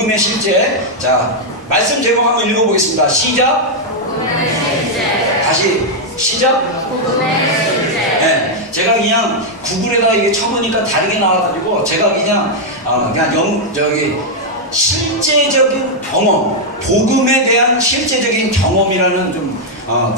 복음의 실제. 자, 말씀 제목 한번 읽어보겠습니다. 시작. 복음의 실제. 다시 시작. 복음의 실제. 네, 제가 그냥 구글에다 이게 쳐보니까 다르게 나와가지고 제가 그냥 실제적인 경험, 복음에 대한 실제적인 경험이라는 좀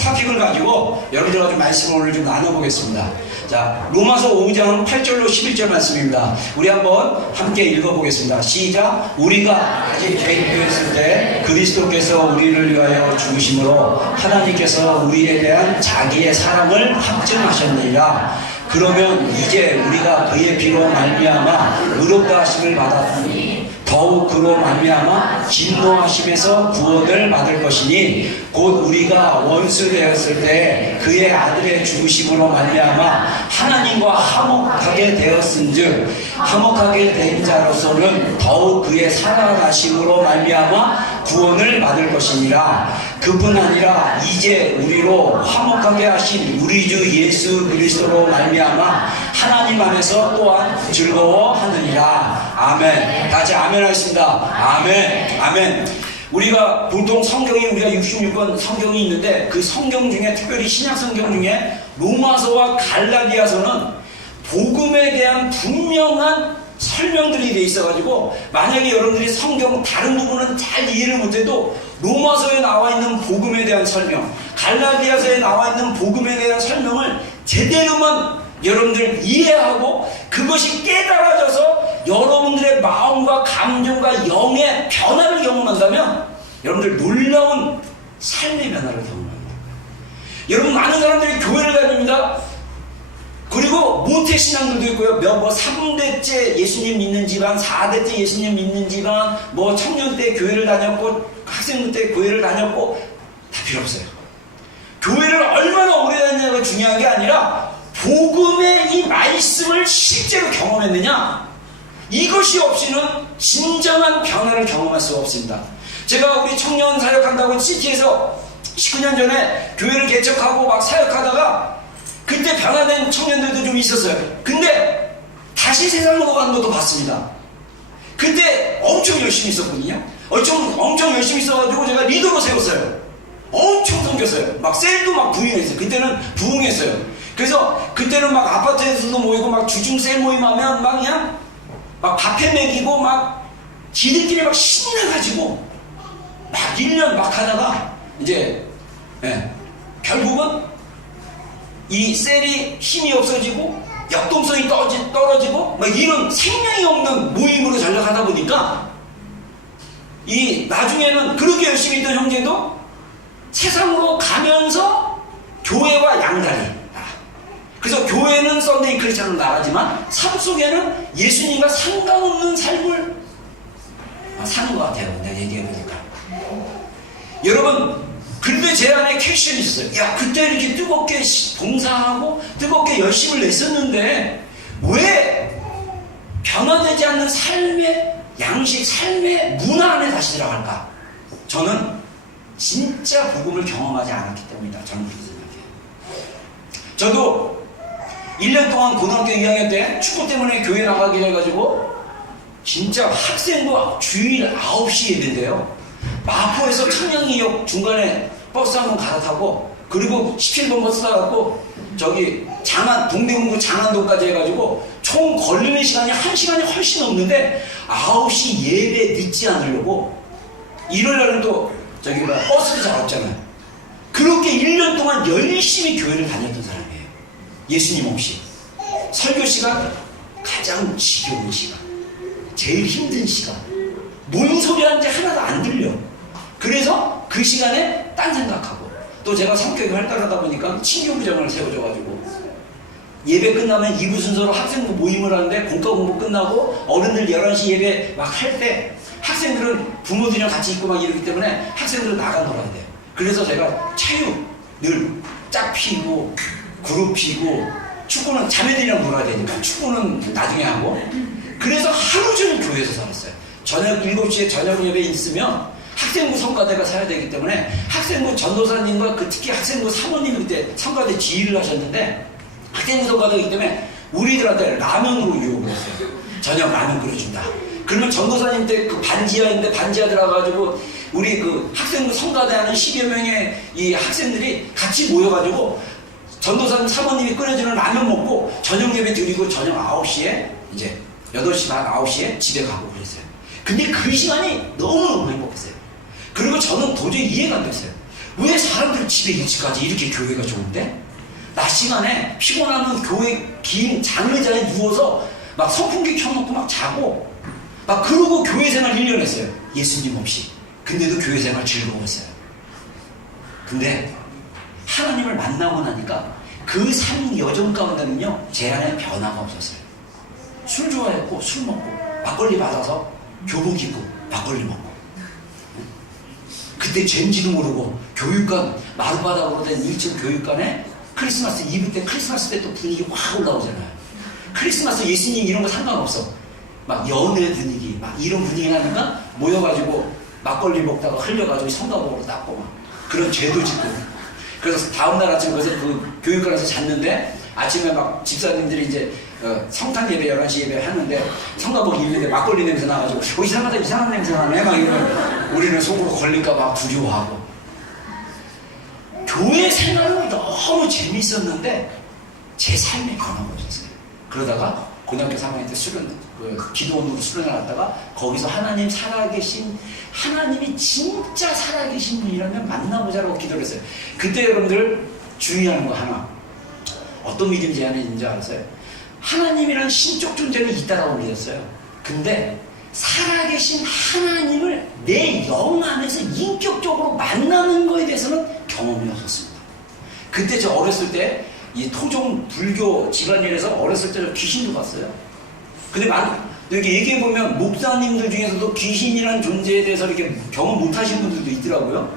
토픽을 가지고 여러분들과 좀 말씀을 오늘 좀 나눠보겠습니다. 자, 로마서 5장 8절로 11절 말씀입니다. 우리 한번 함께 읽어보겠습니다. 시작. 우리가 아직 죄인되었을 때 그리스도께서 우리를 위하여 죽으심으로 하나님께서 우리에 대한 자기의 사랑을 확증하셨느니라. 그러면 이제 우리가 그의 피로 말미암아 의롭다 하심을 받았으니 더욱 그로 말미암아 진노하심에서 구원을 받을 것이니 곧 우리가 원수 되었을 때 그의 아들의 죽으심으로 말미암아 하나님과 화목하게 되었은즉 화목하게 된 자로서는 더욱 그의 살아나심으로 말미암아 구원을 받을 것이니라. 그뿐 아니라 이제 우리로 화목하게 하신 우리 주 예수 그리스도로 말미암아 하나님 안에서 또한 즐거워하느니라. 아멘. 다시 아멘 하겠습니다. 아멘. 아멘. 우리가 보통 성경이 우리가 66권 성경이 있는데 그 성경 중에 특별히 신약 성경 중에 로마서와 갈라디아서는 복음에 대한 분명한 설명들이 돼 있어가지고 만약에 여러분들이 성경 다른 부분은 잘 이해를 못해도 로마서에 나와 있는 복음에 대한 설명, 갈라디아서에 나와 있는 복음에 대한 설명을 제대로만 여러분들 이해하고 그것이 깨달아져서 여러분들의 마음과 감정과 영의 변화를 경험한다면 여러분들 놀라운 삶의 변화를 경험합니다. 여러분 많은 사람들이 교회를 다닙니다. 그리고 모태신앙들도 있고요. 3대째 예수님 믿는 집안, 4대째 예수님 믿는 집안, 청년 때 교회를 다녔고 학생부 때 교회를 다녔고 다 필요 없어요. 교회를 얼마나 오래 다녔냐가 중요한 게 아니라 복음의 이 말씀을 실제로 경험했느냐, 이것이 없이는 진정한 변화를 경험할 수가 없습니다. 제가 우리 청년 사역한다고 CT에서 19년 전에 교회를 개척하고 막 사역하다가 그때 변화된 청년들도 좀 있었어요. 근데 다시 세상으로 가는 것도 봤습니다. 그때 엄청 열심히 있었거든요. 엄청 열심히 있어가지고 제가 리더로 세웠어요. 엄청 섬겼어요. 막 셀도 막 부흥했어요. 그때는 부흥했어요. 그래서 그때는 막 아파트에서도 모이고 막 주중 셀 모임하면 막 그냥 막 밥해 먹이고 막 지들끼리 막 신나가지고 막 1년 막 하다가 이제 결국은 이 셀이 힘이 없어지고 역동성이 떨어지고 막 이런 생명이 없는 모임으로 전락하다 보니까 이 나중에는 그렇게 열심히 있던 형제도 세상으로 가면서 교회와 양다리. 그래서 교회는 썬데이 크리스찬으로 나가지만 삶 속에는 예수님과 상관없는 삶을 사는 것 같아요. 내가 얘기해보니까. 여러분, 그런데 제 안에 퀘션이 있었어요. 야, 그때 이렇게 뜨겁게 봉사하고 뜨겁게 열심을 냈었는데 왜 변화되지 않는 삶의 양식, 삶의 문화 안에 다시 들어갈까? 저는 진짜 복음을 경험하지 않았기 때문이다. 저는 그렇게 생각해요. 저도 1년 동안 고등학교 2학년 때 축구 때문에 교회 나가게 해가지고 진짜 학생부 주일 9시 예배인데요. 마포에서 청량리역 중간에 버스 한번 갈아타고 그리고 17번 버스 타고 저기 동대문구 장안동까지 해가지고 총 걸리는 시간이 1시간이 훨씬 넘는데 9시 예배 늦지 않으려고 일요일날은 또 버스도 잘 없잖아요. 그렇게 1년 동안 열심히 교회를 다녔던 사람이에요. 예수님 없이. 설교 시간 가장 지겨운 시간, 제일 힘든 시간, 뭔 소리 하는지 하나도 안 들려. 그래서 그 시간에 딴 생각하고 또 제가 성격이 활달하다 보니까 친교부장을 세워줘가지고 예배 끝나면 2부 순서로 학생부 모임을 하는데 공과 공부 끝나고 어른들 11시 예배 막 할 때 학생들은 부모들이랑 같이 있고 막 이러기 때문에 학생들은 나가 놀아야 돼요. 그래서 제가 체육 늘 짝 피고 그룹 피고 축구는 자매들이랑 놀아야 되니까 축구는 나중에 하고 그래서 하루 종일 교회에서 살았어요. 저녁 7시에 저녁 예배 있으면 학생부 성가대가 사야 되기 때문에 학생부 전도사님과 특히 학생부 사모님이 그때 성가대 지휘를 하셨는데 학생부 성가대이기 때문에 우리들한테 라면으로 유혹을 했어요. 저녁 라면 끓여준다. 그러면 전도사님 때 그 반지하인데 반지하 들어가가지고 우리 그 학생들 성가대 하는 10여 명의 이 학생들이 같이 모여가지고 전도사님 사모님이 끓여주는 라면 먹고 저녁 예배 드리고 저녁 9시에 이제 8시 반 9시에 집에 가고 그랬어요. 근데 그 시간이 너무너무 행복했어요. 그리고 저는 도저히 이해가 안 됐어요. 왜 사람들 집에 일찍까지 이렇게 교회가 좋은데? 낮 시간에 피곤하면 교회 긴 장의자에 누워서 막 선풍기 켜놓고 막 자고 막 그러고 교회 생활 1년 했어요. 예수님 없이. 근데도 교회 생활 즐거웠어요. 근데 하나님을 만나고 나니까 그 삶 여정 가운데는요, 제 안에 변화가 없었어요. 술 좋아했고 술 먹고 막걸리 받아서 교복 입고 막걸리 먹고, 그때 죄인지도 모르고 교육관 마룻바닥으로 된 1층 교육관에 크리스마스 이브 때, 크리스마스 때 또 분위기 확 올라오잖아요. 크리스마스 예수님 이런 거 상관없어. 막 연애 분위기 막 이런 분위기 나니까 모여가지고 막걸리 먹다가 흘려가지고 성가복으로 닦고 막 그런 죄도 짓고. 그래서 다음날 아침에 그래서 그 교육관에서 잤는데 아침에 막 집사님들이 이제 성탄 예배 11시 예배 하는데 성가복 입는데 막걸리 냄새 나가지고 이상하다, 이상한 냄새 나네 막 이러면 우리는 속으로 걸릴까 봐 두려워하고. 교회 생활은 너무 재밌었는데 제 삶에 변화가 없었어요. 그러다가 고등학교 3학년 때 기도원으로 수련을 갔다가 거기서 하나님 살아계신, 하나님이 진짜 살아계신 분이라면 만나보자라고 기도를 했어요. 그때 여러분들 주의하는 거 하나, 어떤 믿음 제안인지 알았어요? 하나님이란 신적 존재는 있다라고 믿었어요. 근데 살아계신 하나님을 내 영 안에서 인격적으로 만나는 거에 대해서는 경험이 없었습니다. 그때 저 어렸을 때 이 토종 불교 집안일에서 어렸을 때 저 귀신도 봤어요. 근데 이렇게 얘기해보면 목사님들 중에서도 귀신이라는 존재에 대해서 이렇게 경험 못하신 분들도 있더라고요.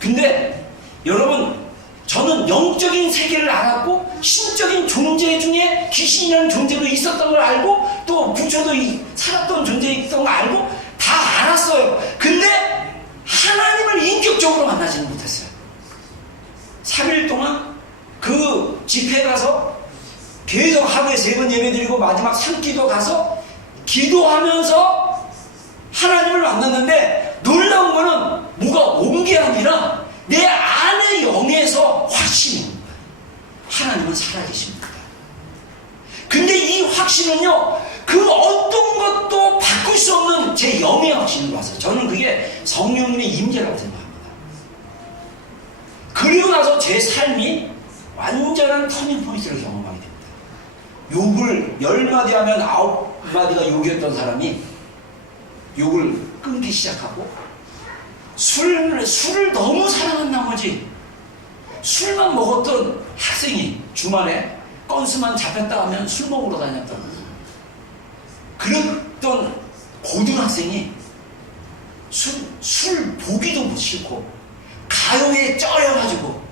근데 여러분, 저는 영적인 세계를 알았고 신적인 존재 중에 귀신이라는 존재도 있었던 걸 알고 또 부처도 살았던 존재가 있던 걸 알고 다 알았어요. 근데 하나님을 인격적으로 만나지는 못했어요. 3일 동안 그 집회 가서 계속 하루에 3번 예배 드리고 마지막 산기도 가서 기도하면서 하나님을 만났는데 놀라운 거는 뭐가 온 게 아니라 내 안의 영에서 확신이 옵니다. 하나님은 살아계십니다. 근데 이 확신은요, 그 어떤 것도 바꿀 수 없는 제 영의 확신으로 왔어요. 저는 그게 성령님의 임재라고 생각합니다. 그리고 나서 제 삶이 완전한 터닝 포인트를 경험하게 됩니다. 욕을 10마디 하면 9마디가 욕이었던 사람이 욕을 끊기 시작하고, 술을 너무 사랑한 나머지 술만 먹었던 학생이 주말에 건수만 잡혔다 하면 술 먹으러 다녔던, 그랬던 고등학생이 술 보기도 못 싫고 가요에 쩔여가지고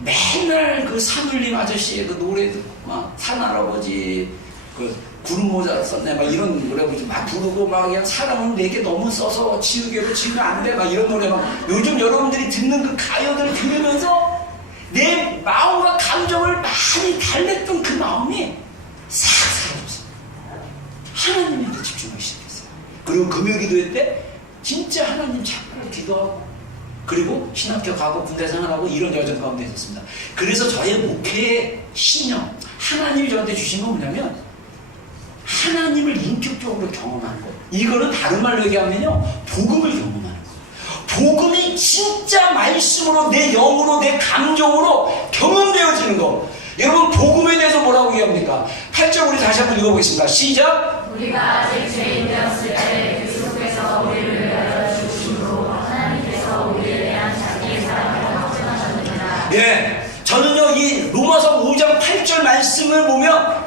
맨날 그 산울림 아저씨의 그 노래도 막 산할아버지 그 구름 모자 썼네 막 이런 노래 막 부르고 막 그냥 사랑은 내게 너무 써서 지우개로 지우면 안 돼 막 이런 노래 막 요즘 여러분들이 듣는 그 가요들을 들으면서 내 마음과 감정을 많이 달랬던 그 마음이 싹 사라졌어요. 하나님한테 집중하기 시작했어요. 그리고 금요 기도회 때 진짜 하나님 찾고 기도하고 그리고 신학교 가고 군대 생활하고 이런 여정 가운데 있었습니다. 그래서 저의 목회의 신념, 하나님이 저한테 주신 건 뭐냐면 하나님을 인격적으로 경험하는 거예요. 이거는 다른 말로 얘기하면요, 복음을 경험하는 거예요. 복음이 진짜 말씀으로 내 영으로 내 감정으로 경험되어지는 거. 여러분, 복음에 대해서 뭐라고 얘기합니까? 8절 우리 다시 한번 읽어보겠습니다. 시작. 우리가 아직 죄인 되었을 때 그리스도께서 우리를 열어주심으로 하나님께서 우리에 대한 자기의 사랑을 확증하셨느니라. 예, 저는요 이 로마서 5장 8절 말씀을 보면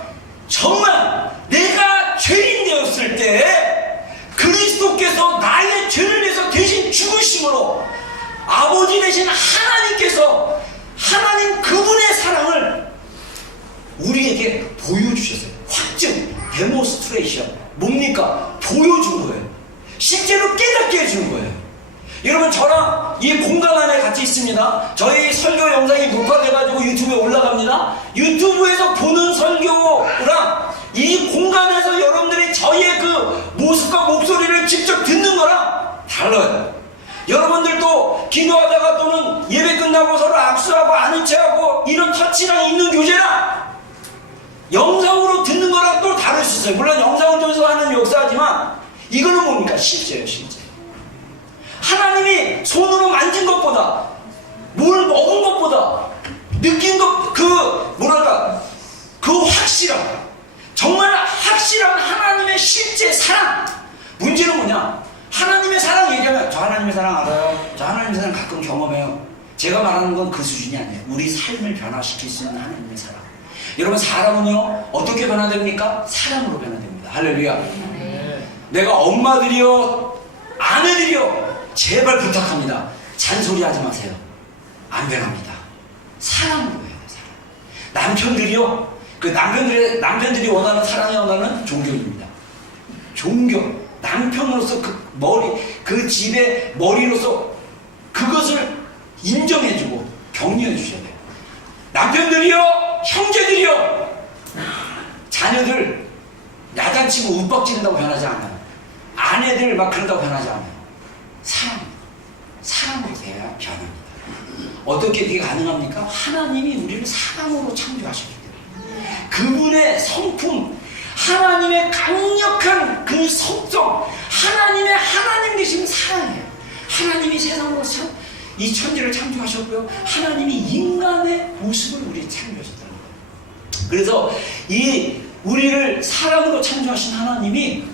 정말 내가 죄인 되었을 때 그리스도께서 나의 죄를 위해서 대신 죽으심으로 아버지 되신 하나님께서 하나님 그분의 사랑을 우리에게 보여주셨어요. 확증, 데모스트레이션. 뭡니까? 보여준 거예요. 실제로 깨닫게 해준 거예요. 여러분, 저랑 이 공간 안에 같이 있습니다. 저희 설교 영상이 녹화돼가지고 유튜브에 올라갑니다. 유튜브에서 보는 설교랑 이 공간에서 여러분들이 저의 그 모습과 목소리를 직접 듣는 거랑 달라요. 여러분들도 기도하다가 또는 예배 끝나고 서로 악수하고 아는 체하고 이런 터치랑 있는 교제랑 영상으로 듣는 거랑 또 다를 수 있어요. 물론 영상을 통해서 하는 역사지만 이거는 뭡니까? 실제예요, 실제. 하나님이 손으로 만진 것보다, 뭘 먹은 것보다, 느낀 것, 그 확실한, 정말 확실한 하나님의 실제 사랑. 문제는 뭐냐? 하나님의 사랑 얘기하면 저 하나님의 사랑 알아요. 저 하나님의 사랑 가끔 경험해요. 제가 말하는 건 그 수준이 아니에요. 우리 삶을 변화시킬 수 있는 하나님의 사랑. 여러분, 사람은요 어떻게 변화됩니까? 사랑으로 변화됩니다. 할렐루야. 내가 엄마들이요, 아내들이요, 제발 부탁합니다. 잔소리하지 마세요. 안 변합니다. 사랑으로 해야 돼요. 사랑. 남편들이요, 그 남편들이 원하는, 사랑이 원하는 존경입니다. 존경. 남편으로서 그 집의 머리로서 그것을 인정해주고 격려해 주셔야 돼요. 남편들이요, 형제들이요, 자녀들 야단치고 윽박지른다고 변하지 않아요. 아내들 막 그런다고 변하지 않아요. 사랑으로 돼야 변합니다. 어떻게 그게 가능합니까? 하나님이 우리를 사랑으로 창조하셨기 때문에 그분의 성품, 하나님의 강력한 그 성성, 하나님 되신 사랑이에요. 하나님이 세상으로 이 천지를 창조하셨고요, 하나님이 인간의 모습을 우리 창조하셨다는 거예요. 그래서 이 우리를 사랑으로 창조하신 하나님이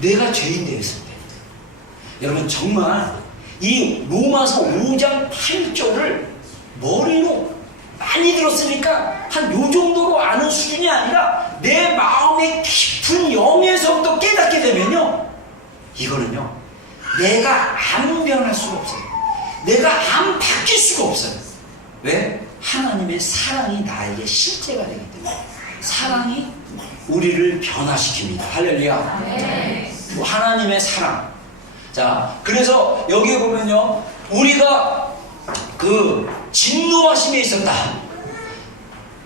내가 죄인 되었을 때, 여러분 정말 이 로마서 5장 8절을 머리로 많이 들었으니까 한 요 정도로 아는 수준이 아니라 내 마음의 깊은 영에서부터 깨닫게 되면요, 이거는요 내가 안 변할 수가 없어요. 내가 안 바뀔 수가 없어요. 왜? 하나님의 사랑이 나에게 실제가 되기 때문에. 사랑이 우리를 변화시킵니다. 할렐루야. 네. 하나님의 사랑. 자, 그래서 여기에 보면요, 우리가 그 진노하심에 있었다.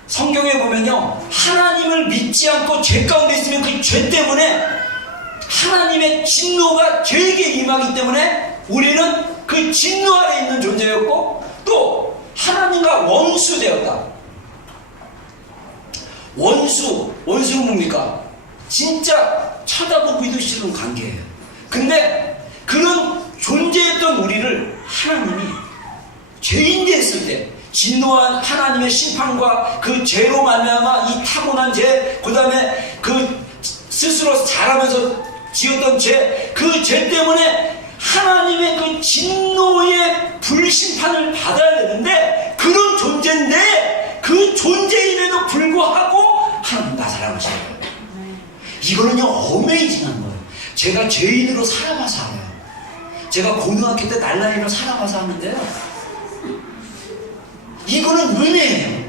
성경에 보면요, 하나님을 믿지 않고 죄 가운데 있으면 그 죄 때문에 하나님의 진노가 죄에게 임하기 때문에 우리는 그 진노 아래 있는 존재였고, 또 하나님과 원수되었다. 원수는 뭡니까? 진짜 쳐다보기도 싫은 관계예요. 근데 그런 존재였던 우리를 하나님이 죄인 됐을 때, 진노한 하나님의 심판과 그 죄로 말미암아 이 타고난 죄, 그 다음에 그 스스로 자라면서 지었던 죄, 그 죄 때문에 하나님의 그 진노의 불심판을 받아야 되는데, 그런 존재인데 그 존재임에도 불구하고 하나님 나 사랑하셔요. 이거는요 어메이징한 거예요. 제가 죄인으로 살아가서 알아요. 제가 고등학교 때 날라리로 살아가서 하는데요, 이거는 은혜예요.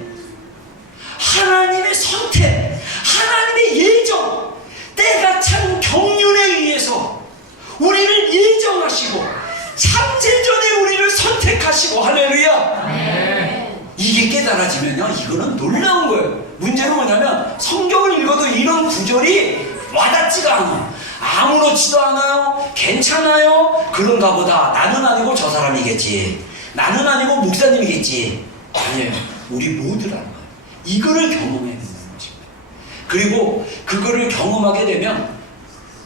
하나님의 선택, 하나님의 예정, 때가 찬 경륜에 의해서 우리를 예정하시고 창세전에 우리를 선택하시고, 할렐루야. 네. 이게 깨달아지면요, 이거는 놀라운 거예요. 문제는 뭐냐면 성경을 읽어도 이런 구절이 와닿지가 않아요. 아무렇지도 않아요. 괜찮아요. 그런가 보다. 나는 아니고 저 사람이겠지. 나는 아니고 목사님이겠지. 아니에요. 우리 모두라는 거예요. 이거를 경험해야 된다는 것입니다. 그리고 그거를 경험하게 되면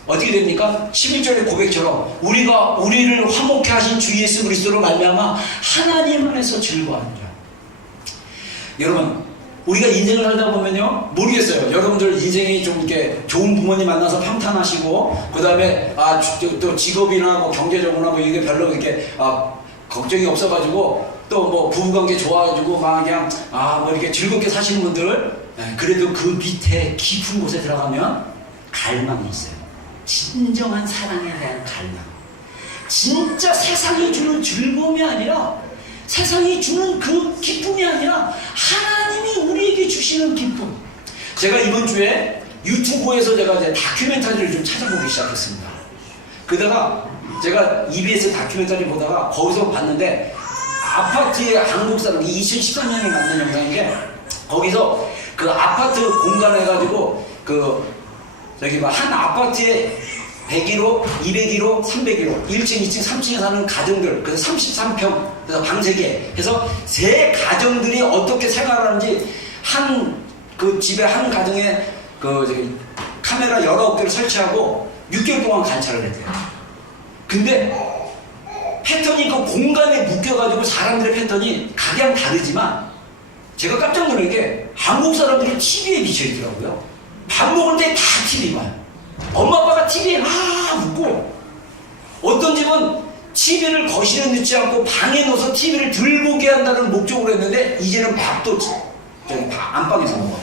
어떻게 됩니까? 11절의 고백처럼 우리를 화목케 하신 주 예수 그리스도로 말미암아 하나님 안에서 즐거워하는 자. 여러분, 우리가 인생을 살다 보면요, 모르겠어요. 여러분들 인생이 좀 이렇게 좋은 부모님 만나서 평탄하시고, 그 다음에 또 직업이나 뭐 경제적으로나 뭐 이게 별로 이렇게 걱정이 없어가지고, 또 뭐 부부관계 좋아가지고 막 그냥 뭐 이렇게 즐겁게 사시는 분들, 그래도 그 밑에 깊은 곳에 들어가면 갈망이 있어요. 진정한 사랑에 대한 갈망. 진짜 세상이 주는 즐거움이 아니라, 세상이 주는 그 기쁨이 아니라 하나님이 우리에게 주시는 기쁨. 제가 이번 주에 유튜브에서 제가 이제 다큐멘터리를 좀 찾아보기 시작했습니다. 그러다가 제가 EBS 다큐멘터리 보다가 거기서 봤는데, 아파트의 한국 사람, 2013년에 만든 영상인데, 거기서 그 아파트 공간을 해가지고 그 저기 한 아파트에 101호, 201호, 301호, 1층, 2층, 3층에 사는 가정들, 그래서 33평, 그래서 방 3개, 해서 세 가정들이 어떻게 생활하는지 그 집에 한 가정에 카메라 19개를 설치하고 6개월 동안 관찰을 했대요. 근데 패턴이 그 공간에 묶여가지고 사람들의 패턴이 각양 다르지만 제가 깜짝 놀란 게 한국 사람들이 TV에 미쳐있더라고요. 밥 먹을 때 다 TV 봐요. 엄마 아빠가 TV에 막 웃고, 어떤 집은 TV를 거실에 넣지 않고 방에 넣어서 TV를 덜 보게 한다는 목적으로 했는데 이제는 밥도 저기 안방에서 먹어.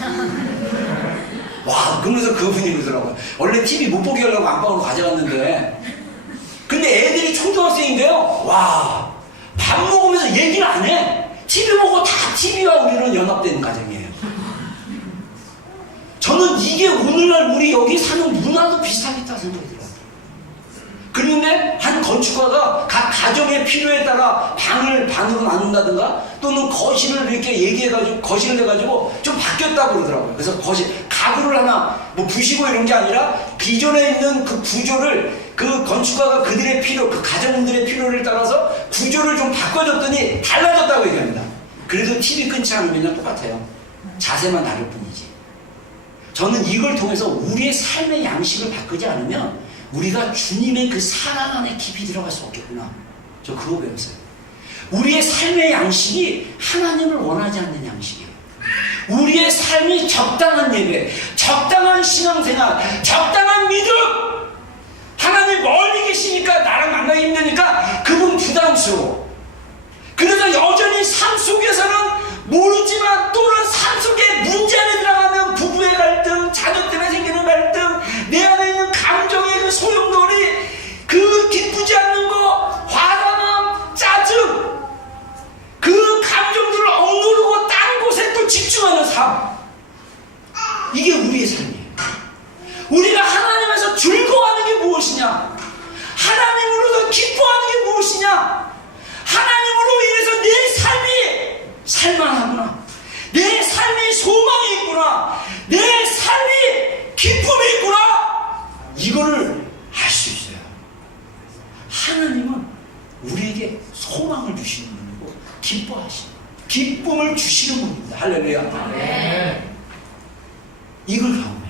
와, 그러면서 그분이 그러더라고요. 원래 TV 못 보게 하려고 안방으로 가져갔는데, 근데 애들이 초등학생인데요. 와, 밥 먹으면서 얘기를 안 해. TV 보고 다 TV와 우리는 연합된 가정이에요. 저는 이게 오늘날 우리 여기 사는 문화도 비슷하겠다 생각이 들어요. 그런데 한 건축가가 각 가정의 필요에 따라 방을 반으로 나눈다든가 또는 거실을 이렇게 얘기해가지고 거실을 해가지고 좀 바뀌었다고 그러더라고요. 그래서 가구를 하나 뭐 부시고 이런 게 아니라 기존에 있는 그 구조를 그 건축가가 그들의 필요, 그 가정들의 필요를 따라서 구조를 좀 바꿔줬더니 달라졌다고 얘기합니다. 그래도 TV 끊지 않으면 똑같아요. 자세만 다를 뿐이지. 저는 이걸 통해서 우리의 삶의 양식을 바꾸지 않으면 우리가 주님의 그 사랑 안에 깊이 들어갈 수 없겠구나. 저 그거 배웠어요. 우리의 삶의 양식이 하나님을 원하지 않는 양식이에요. 우리의 삶이 적당한 예배, 적당한 신앙생활, 적당한 믿음. 하나님 멀리 계시니까 나랑 만나기 힘드니까 그분 부담스러워. 그래서 여전히 삶 속에서는 모르지만 또는 삶 속에 문제 안에 들어가면 부부의 갈등, 자녀 때문에 생기는 갈등, 내 안에 있는 감정의 그 소용돌이, 그 기쁘지 않는 거, 화나남, 짜증, 그 감정들을 억누르고 딴 곳에 또 집중하는 삶. 이게 우리의 삶이에요. 우리가 하나님에서 즐거워하는 게 무엇이냐? 하나님으로서 기뻐하는 게 무엇이냐? 하나님으로 인해서 내 삶이 살만하구나. 내 삶이 소망이 있구나. 내 삶이 기쁨이 있구나. 이거를 알 수 있어요. 하나님은 우리에게 소망을 주시는 분이고 기뻐하시는, 기쁨을 주시는 분입니다. 할렐루야. 네. 이걸 경험해야 돼요.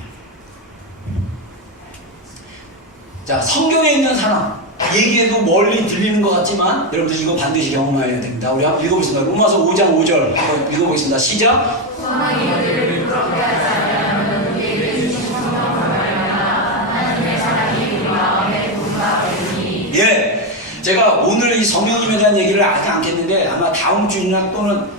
자, 성경에 있는 사람 얘기해도 멀리 들리는 것 같지만 여러분들 이거 반드시 경험해야 됩니다. 우리 한번 읽어보겠습니다. 로마서 5장 5절 한번 읽어보겠습니다. 시작. 소망이 우리를 부끄럽게 하지 않으면 우리에게 주신 성령을 말하나 하나님의 사랑이 우리 마음에 분바되니. 예, 제가 오늘 이 성령님에 대한 얘기를 하지 않겠는데 아마 다음 주나 또는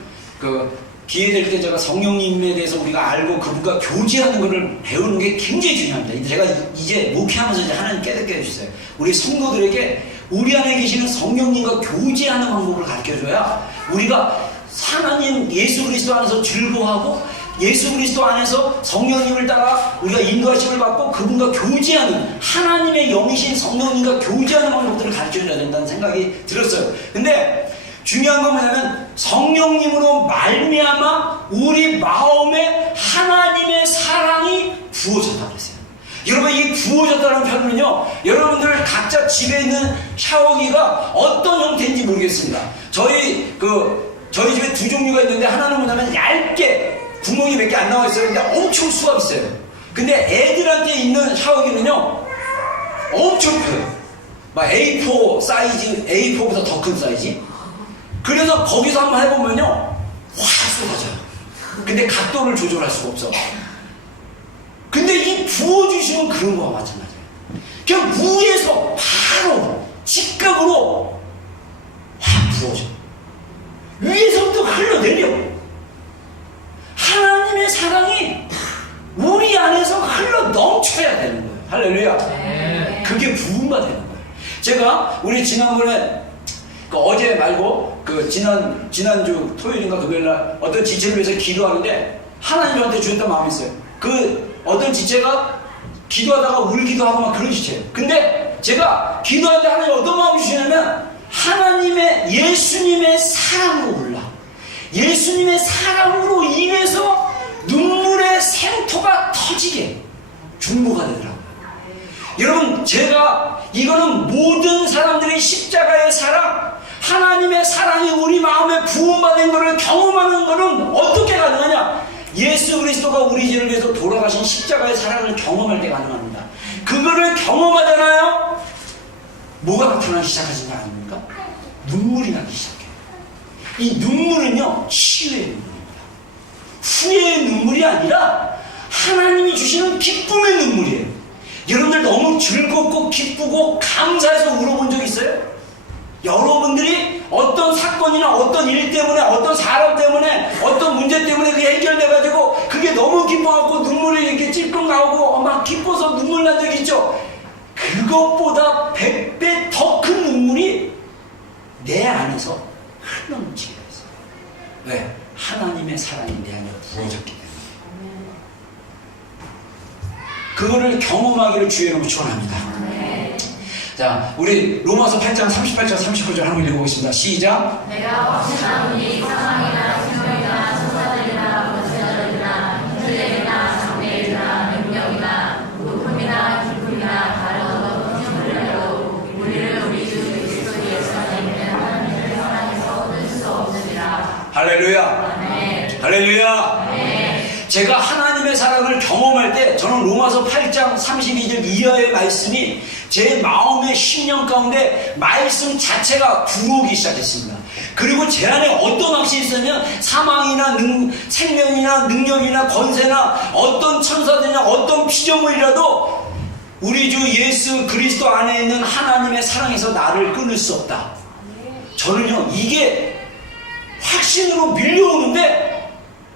기회 될 때 제가 성령님에 대해서 우리가 알고 그분과 교제하는 것을 배우는 게 굉장히 중요합니다. 제가 이제 목회하면서 이제 하나님 깨닫게 해주세요. 우리 성도들에게 우리 안에 계시는 성령님과 교제하는 방법을 가르쳐줘야 우리가 하나님 예수 그리스도 안에서 즐거워하고 예수 그리스도 안에서 성령님을 따라 우리가 인도하심을 받고 그분과 교제하는 하나님의 영이신 성령님과 교제하는 방법들을 가르쳐줘야 된다는 생각이 들었어요. 근데 중요한 건 뭐냐면 성령님으로 말미암아 우리 마음에 하나님의 사랑이 부어졌다고 그랬어요. 여러분, 이 부어졌다는 표현은요, 여러분들 각자 집에 있는 샤워기가 어떤 형태인지 모르겠습니다. 저희 집에 두 종류가 있는데 하나는 뭐냐면 얇게 구멍이 몇 개 안 나와 있어요. 근데 엄청 수가 있어요. 근데 애들한테 있는 샤워기는요 엄청 커요. 막 A4 사이즈, A4보다 더 큰 사이즈. 그래서 거기서 한번 해보면요 확 쏟아져요. 근데 각도를 조절할 수가 없어. 근데 이 부어주시면 그런 거와 마찬가지예요. 그냥 위에서 바로 직각으로 확 부어져. 위에서부터 흘러내려. 하나님의 사랑이 우리 안에서 흘러 넘쳐야 되는 거예요. 할렐루야. 네. 그게 부흥가 되는 거예요. 제가 우리 지난번에 어제 말고 지난주 토요일인가 금요일날 어떤 지체를 위해서 기도하는데 하나님 저한테 주셨던 마음이 있어요. 그 어떤 지체가 기도하다가 울기도 하고 막 그런 지체예요. 근데 제가 기도할 때 하나님 어떤 마음을 주시냐면 하나님의 예수님의 사랑으로 울라. 예수님의 사랑으로 인해서 눈물의 생토가 터지게 중보가 되더라고요. 여러분, 제가 이거는 모든 사람들의 십자가의 사랑, 하나님의 사랑이 우리 마음에 부음받은 것을 경험하는 것은 어떻게 가능하냐? 예수 그리스도가 우리 죄를 위해서 돌아가신 십자가의 사랑을 경험할 때 가능합니다. 그거를 경험하잖아요. 뭐가 나타나기 시작하지 않습니까? 눈물이 나기 시작해요. 이 눈물은요, 치유의 눈물입니다. 후회의 눈물이 아니라 하나님이 주시는 기쁨의 눈물이에요. 여러분들 너무 즐겁고 기쁘고 감사해서 울어본 적 있어요? 여러분들이 어떤 사건이나 어떤 일 때문에, 어떤 사람 때문에, 어떤 문제 때문에 그게 해결돼가지고 그게 너무 기뻐갖고 눈물이 이렇게 찔끔 나오고 막 기뻐서 눈물 난 적 있죠? 그것보다 100배 더 큰 눈물이 내 안에서 흘러넘치게 됐어요. 왜? 하나님의 사랑이 내 안에 부어졌기 때문에. 그거를 경험하기를 주의 이름으로 축원합니다. 자, 우리 로마서 8장 38절 39절 한번 읽어보겠습니다. 시작. 내가 확신하노니 사망이나 생명이나 천사들이나 권세자들이나 인들이나 장래이나 능력이나 높음이나 깊음이나 다른 어떤 형들이라도 우리를 우리 주 그리스도 예수와 있는 하나님의 사랑에서 얻을 수 없느니라. 할렐루야. 아멘. 할렐루야. 아멘. 제가 하나님의 사랑을 경험할 때 저는 로마서 8장 32절 이하의 말씀이 제 마음의 심령 가운데 말씀 자체가 들어오기 시작했습니다. 그리고 제 안에 어떤 확신이 있었냐면 사망이나 생명이나 능력이나 권세나 어떤 천사들이나 어떤 피조물이라도 우리 주 예수 그리스도 안에 있는 하나님의 사랑에서 나를 끊을 수 없다. 저는요, 이게 확신으로 밀려오는데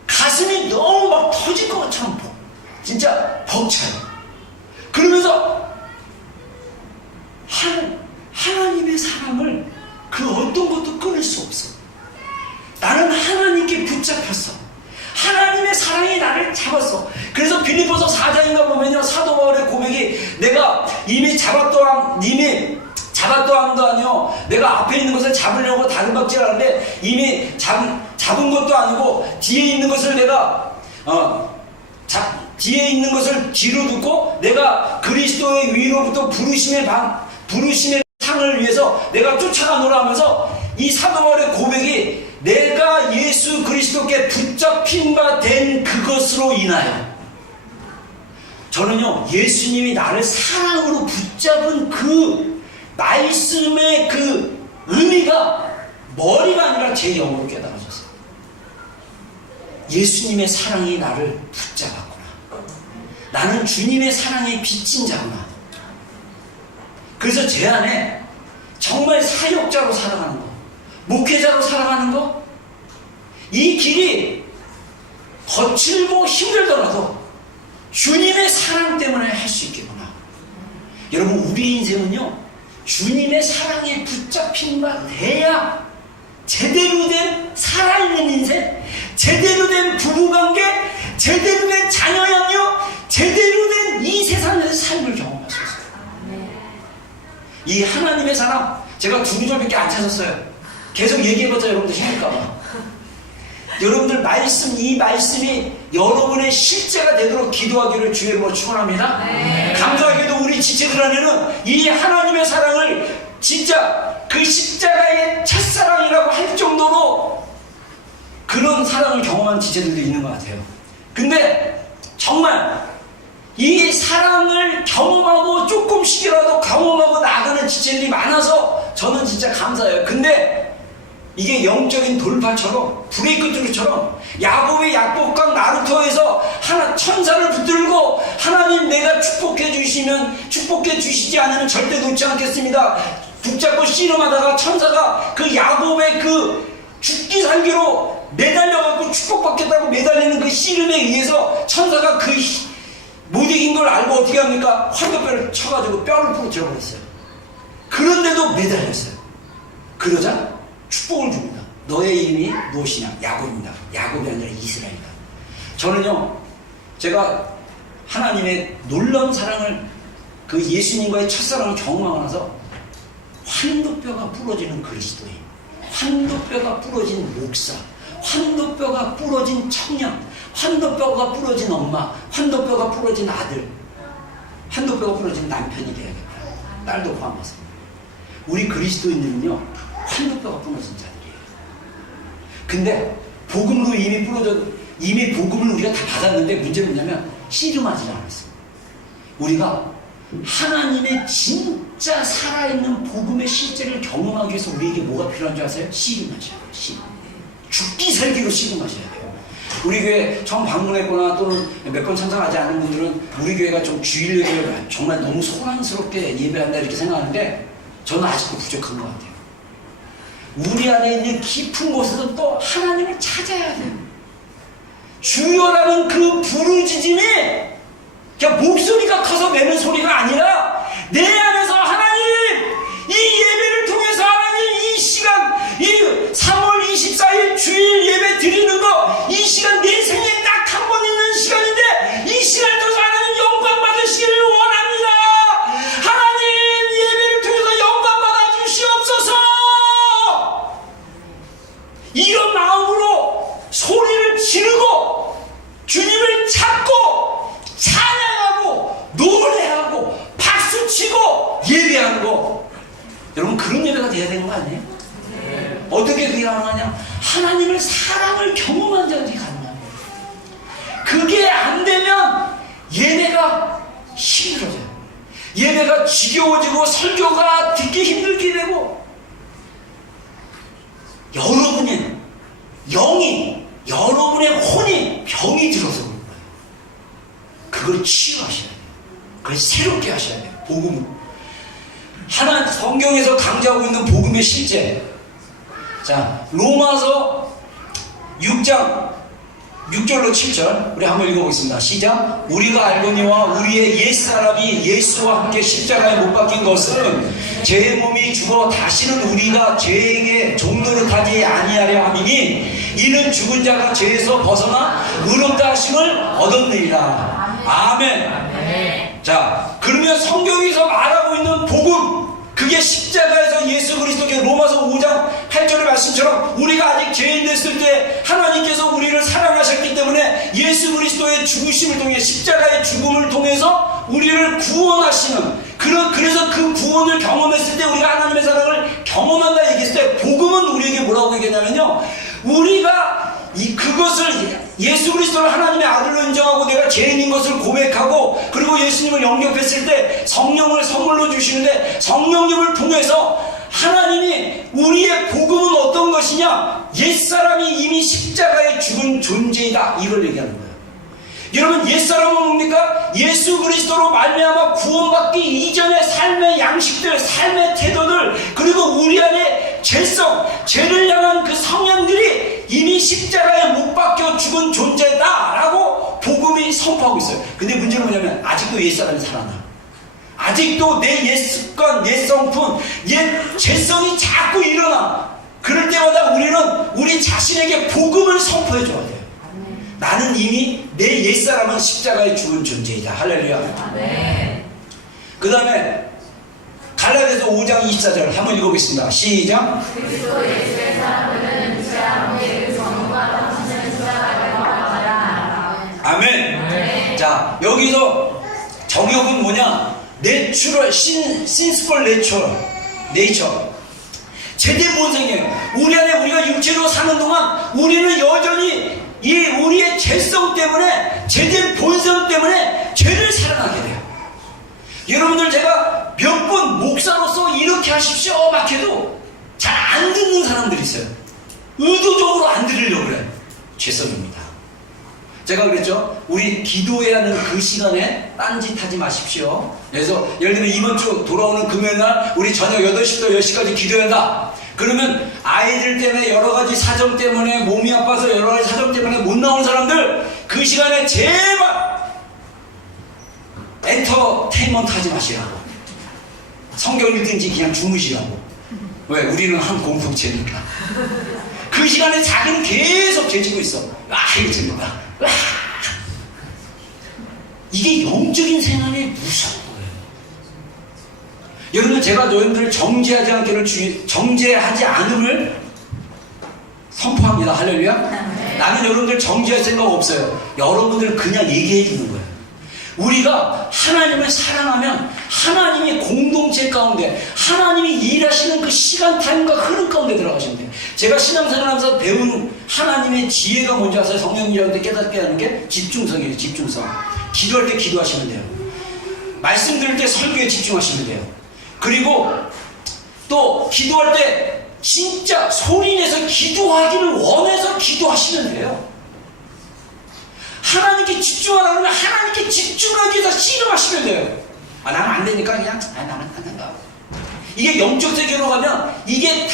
가슴이 너무 막 터질 것처럼 진짜 벅차요. 그러면서 하나님의 사랑을 그 어떤 것도 끊을 수 없어. 나는 하나님께 붙잡혔어. 하나님의 사랑이 나를 잡았어. 그래서 빌립보서 4장인가 보면요, 사도 바울의 고백이 내가 이미 잡았도함도 아니요, 내가 앞에 있는 것을 잡으려고 다름박질하는데 이미 잡은 것도 아니고 뒤에 있는 것을 내가 뒤에 있는 것을 뒤로 두고 내가 그리스도의 위로부터 부르심의 상을 위해서 내가 쫓아가노라 하면서 이 사도 바울의 고백이 내가 예수 그리스도께 붙잡힌 바 된 그것으로 인하여, 저는요, 예수님이 나를 사랑으로 붙잡은 그 말씀의 그 의미가 머리가 아니라 제 영으로 깨달아졌어요. 예수님의 사랑이 나를 붙잡았구나. 나는 주님의 사랑에 비친 자구나. 그래서 제 안에 정말 사역자로 살아가는 거, 목회자로 살아가는 거, 이 길이 거칠고 힘들더라도 주님의 사랑 때문에 할 수 있겠구나. 여러분, 우리 인생은요, 주님의 사랑에 붙잡힌 바 돼야 제대로 된 살아있는 인생, 제대로 된 부부관계, 제대로 된 자녀 양육, 제대로 된 이 세상에서 삶을 경험할 수 있어요. 이 하나님의 사랑, 제가 두 구절밖에 안 찾았어요. 계속 얘기해봤자 여러분들 힘들까봐. 여러분들 이 말씀이 여러분의 실제가 되도록 기도하기를 주의 이름으로 축원합니다. 감사하게도 우리 지체들 안에는 이 하나님의 사랑을 진짜 그 십자가의 첫사랑이라고 할 정도로 그런 사랑을 경험한 지체들도 있는 것 같아요. 근데 정말 이 사랑을 경험하고 조금씩이라도 경험하고 나가는 지체들이 많아서 저는 진짜 감사해요. 근데 이게 영적인 돌파처럼, 브레이크 뚜루처럼 야곱의 약복강 나루토에서 천사를 붙들고 하나님 내가 축복해 주시면 축복해 주시지 않으면 절대 놓지 않겠습니다. 붙잡고 씨름하다가 천사가 그 야곱의 그 죽기 살기로 매달려갖고 축복받겠다고 매달리는 그 씨름에 의해서 천사가 그 못 이긴 걸 알고 어떻게 합니까? 화교뼈를 쳐가지고 뼈를 부러뜨려 버렸어요. 그런데도 매달렸어요. 그러자 축복을 줍니다. 너의 이름이 무엇이냐? 야곱입니다. 야곱이 아니라 이스라엘이다. 저는요, 제가 하나님의 놀라운 사랑을, 그 예수님과의 첫사랑을 경험하고 나서 환도뼈가 부러지는 그리스도인, 환도뼈가 부러진 목사, 환도뼈가 부러진 청년, 환도뼈가 부러진 엄마, 환도뼈가 부러진 아들, 한도 뼈가 부러진 남편이 돼야겠다. 딸도 포함해서. 우리 그리스도인들은요, 한도 뼈가 부러진 자들이에요. 근데 복음으로 이미 복음을 우리가 다 받았는데 문제는 뭐냐면 씨름하지 않았어요. 우리가 하나님의 진짜 살아있는 복음의 실제를 경험하기 위해서 우리에게 뭐가 필요한 줄 아세요? 씨름하셔야 돼요. 씨름. 죽기 살기로 씨름하셔야 돼요. 우리 교회 처음 방문했거나 또는 몇 번 참석하지 않은 분들은 우리 교회가 좀 주일 예배를 정말 너무 소란스럽게 예배한다 이렇게 생각하는데 저는 아직도 부족한 것 같아요. 우리 안에 있는 깊은 곳에서 또 하나님을 찾아야 돼요. 주여라는 그 부르짖음이 그냥 목소리가 커서 내는 소리가 아니라 내 안에서 하나님, 이 예배를 통해서 하나님, 이 시간, 이 3월 24일 주일 예배 드리는 거, 이 시간 내 생에 딱 한 번 있는 시간인데 이 시간을 통해서 하나님 영광 받으시기를 원합니다. 하나님, 예배를 통해서 영광 받아 주시옵소서. 이런 마음으로 소리를 지르고 주님을 찾고 찬양하고 노래하고 박수치고 예배하는 거, 여러분 그런 예배가 돼야 되는 거 아니에요? 네. 어떻게 그게 가능하냐? 하나님을 사랑을 경험한 자들이 가능해요. 그게 안 되면 예배가 힘들어져요. 예배가 지겨워지고 설교가 듣기 힘들게 되고 여러분의 영이, 여러분의 혼이 병이 들어서 그런 거예요. 그걸 치유하셔야 돼요. 그걸 새롭게 하셔야 돼요. 복음으로. 하나 성경에서 강조하고 있는 복음의 실제. 자, 로마서 6장 6절로 7절 우리 한번 읽어보겠습니다. 시작. 우리가 알거니와 우리의 옛사람이 예수와 함께 십자가에 못 박힌 것은 죄의 몸이 죽어 다시는 우리가 죄에게 종노릇하지 아니하려 함이니 이는 죽은 자가 죄에서 벗어나 의롭다 하심을 얻었느니라. 아멘. 자, 그러면 성경에서 말하고 있는 복음, 그게 십자가에서 예수 그리스도께 로마서 5장 8절의 말씀처럼 우리가 아직 죄인 됐을 때 하나님께서 우리를 사랑하셨기 때문에 예수 그리스도의 죽으심을 통해 십자가의 죽음을 통해서 우리를 구원하시는, 그래서 그 구원을 경험했을 때 우리가 하나님의 사랑을 경험한다 얘기했을 때 복음은 우리에게 뭐라고 얘기했냐면요, 우리가 그것을 예수 그리스도를 하나님의 아들로 인정하고 내가 죄인인 것을 고백하고 그리고 예수님을 영접했을 때 성령을 선물로 주시는데 성령님을 통해서 하나님이 우리의 복음은 어떤 것이냐? 옛사람이 이미 십자가에 죽은 존재이다, 이걸 얘기하는 거예요. 여러분, 옛사람은 뭡니까? 예수 그리스도로 말미암아 구원받기 이전의 삶의 양식들, 삶의 태도들, 그리고 우리 안에 죄성, 죄를 향한 그 성향들이 이미 십자가에 못 박혀 죽은 존재다라고 복음이 선포하고 있어요. 근데 문제는 뭐냐면 아직도 옛사람이 살아나. 아직도 내 옛습관, 옛성품, 옛 죄성이 자꾸 일어나. 그럴 때마다 우리는 우리 자신에게 복음을 선포해 줘야 돼요. 나는 이미 내 옛사람은 십자가에 죽은 존재이다. 할렐루야. 네. 그 다음에 갈라디아서 5장 24절 한번 읽어보겠습니다. 시작. 그리스도 예수의 사랑은 그 정과 당신의 십자가를 받아라. 아멘. 네. 자, 여기서 정역은 뭐냐? 내추럴, 신스컬 네이처. 제대 본성이에요. 우리 안에 우리가 육체로 사는 동안 우리는 여전히 이 우리의 죄성 때문에, 죄된 본성 때문에 죄를 사랑하게 돼요. 여러분들, 제가 몇 번 목사로서 이렇게 하십시오 막 해도 잘 안 듣는 사람들이 있어요. 의도적으로 안 들으려고 그래요. 죄성입니다. 제가 그랬죠. 우리 기도해야 하는 그 시간에 딴짓하지 마십시오. 그래서 예를 들면 이번 주 돌아오는 금요일날 우리 저녁 8시부터 10시까지 기도한다. 그러면 아이들 때문에 여러 가지 사정 때문에 몸이 아파서 여러 가지 사정 때문에 못 나온 사람들, 그 시간에 제발 엔터테인먼트 하지 마시라고. 성경 읽든지 그냥 주무시라고. 왜? 우리는 한 공동체니까. 그 시간에 자기는 계속 죄지고 있어. 이거 재밌다. 이게 영적인 생활의 무서운 거예요. 여러분, 제가 너희들 정죄하지 않음을 선포합니다. 할렐루야. 나는 여러분들 정죄할 생각 없어요. 여러분들 그냥 얘기해 주는 거예요. 우리가 하나님을 사랑하면 하나님이 공동체 가운데 하나님이 일하시는 그 시간 타임과 흐름 가운데 들어가시면 돼요. 제가 신앙생활하면서 배운 하나님의 지혜가 뭔지 아세요? 성령님한테 깨닫게 하는 게 집중성이에요. 집중성. 기도할 때 기도하시면 돼요. 말씀 들을 때 설교에 집중하시면 돼요. 그리고 또 기도할 때 진짜 소리내서 기도하기를 원해서 기도하시면 돼요. 하나님께 집중하라면 하나님께 집중하기 위해서 씨름하시면 돼요. 아, 나는 안 되니까 그냥 나는 안 된다. 이게 영적 세계로 가면 이게 다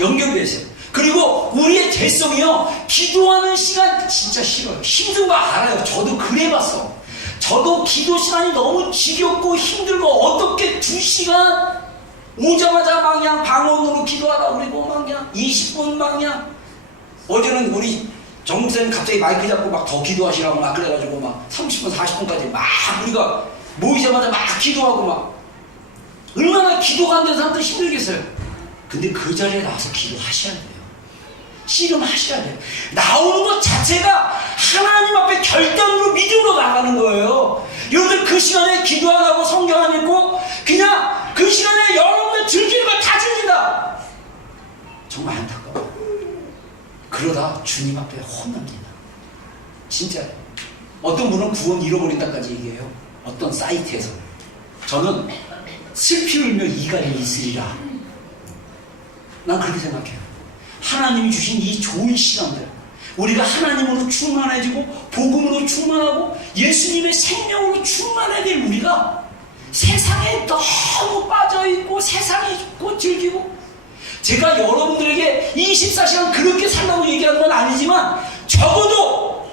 연결되어 있어요. 그리고 우리의 죄성이요, 기도하는 시간 진짜 싫어요. 힘든 거 알아요. 저도 그래봤어. 저도 기도 시간이 너무 지겹고 힘들고 어떻게 2시간 오자마자 막 그냥 방언으로 기도하라 그러고 막 그냥 20분 막 그냥, 어제는 우리 정목사님 갑자기 마이크 잡고 막 더 기도하시라고 막 그래가지고 막 30분 40분까지 막 우리가 모이자마자 막 기도하고 막, 얼마나 기도가 안 되는 사람들 힘들겠어요. 근데 그 자리에 나와서 기도하셔야 돼요. 씨름하셔야 돼요. 나오는 것 자체가 하나님 앞에 결단으로 믿음으로 나가는 거예요. 여러분들 그 시간에 기도 안 하고 성경 안 읽고 그냥 그 시간에 여러분들 즐기는 거 다 즐긴다. 정말 안타까워. 그러다 주님 앞에 혼납니다. 진짜 어떤 분은 구원 잃어버린다까지 얘기해요. 어떤 사이트에서. 저는 슬피 울며 이간이 있으리라. 난 그렇게 생각해요. 하나님이 주신 이 좋은 시간들, 우리가 하나님으로 충만해지고 복음으로 충만하고 예수님의 생명으로 충만해야 될 우리가 세상에 너무 빠져있고 세상에 있고 즐기고, 제가 여러분들에게 24시간 그렇게 살라고 얘기하는 건 아니지만 적어도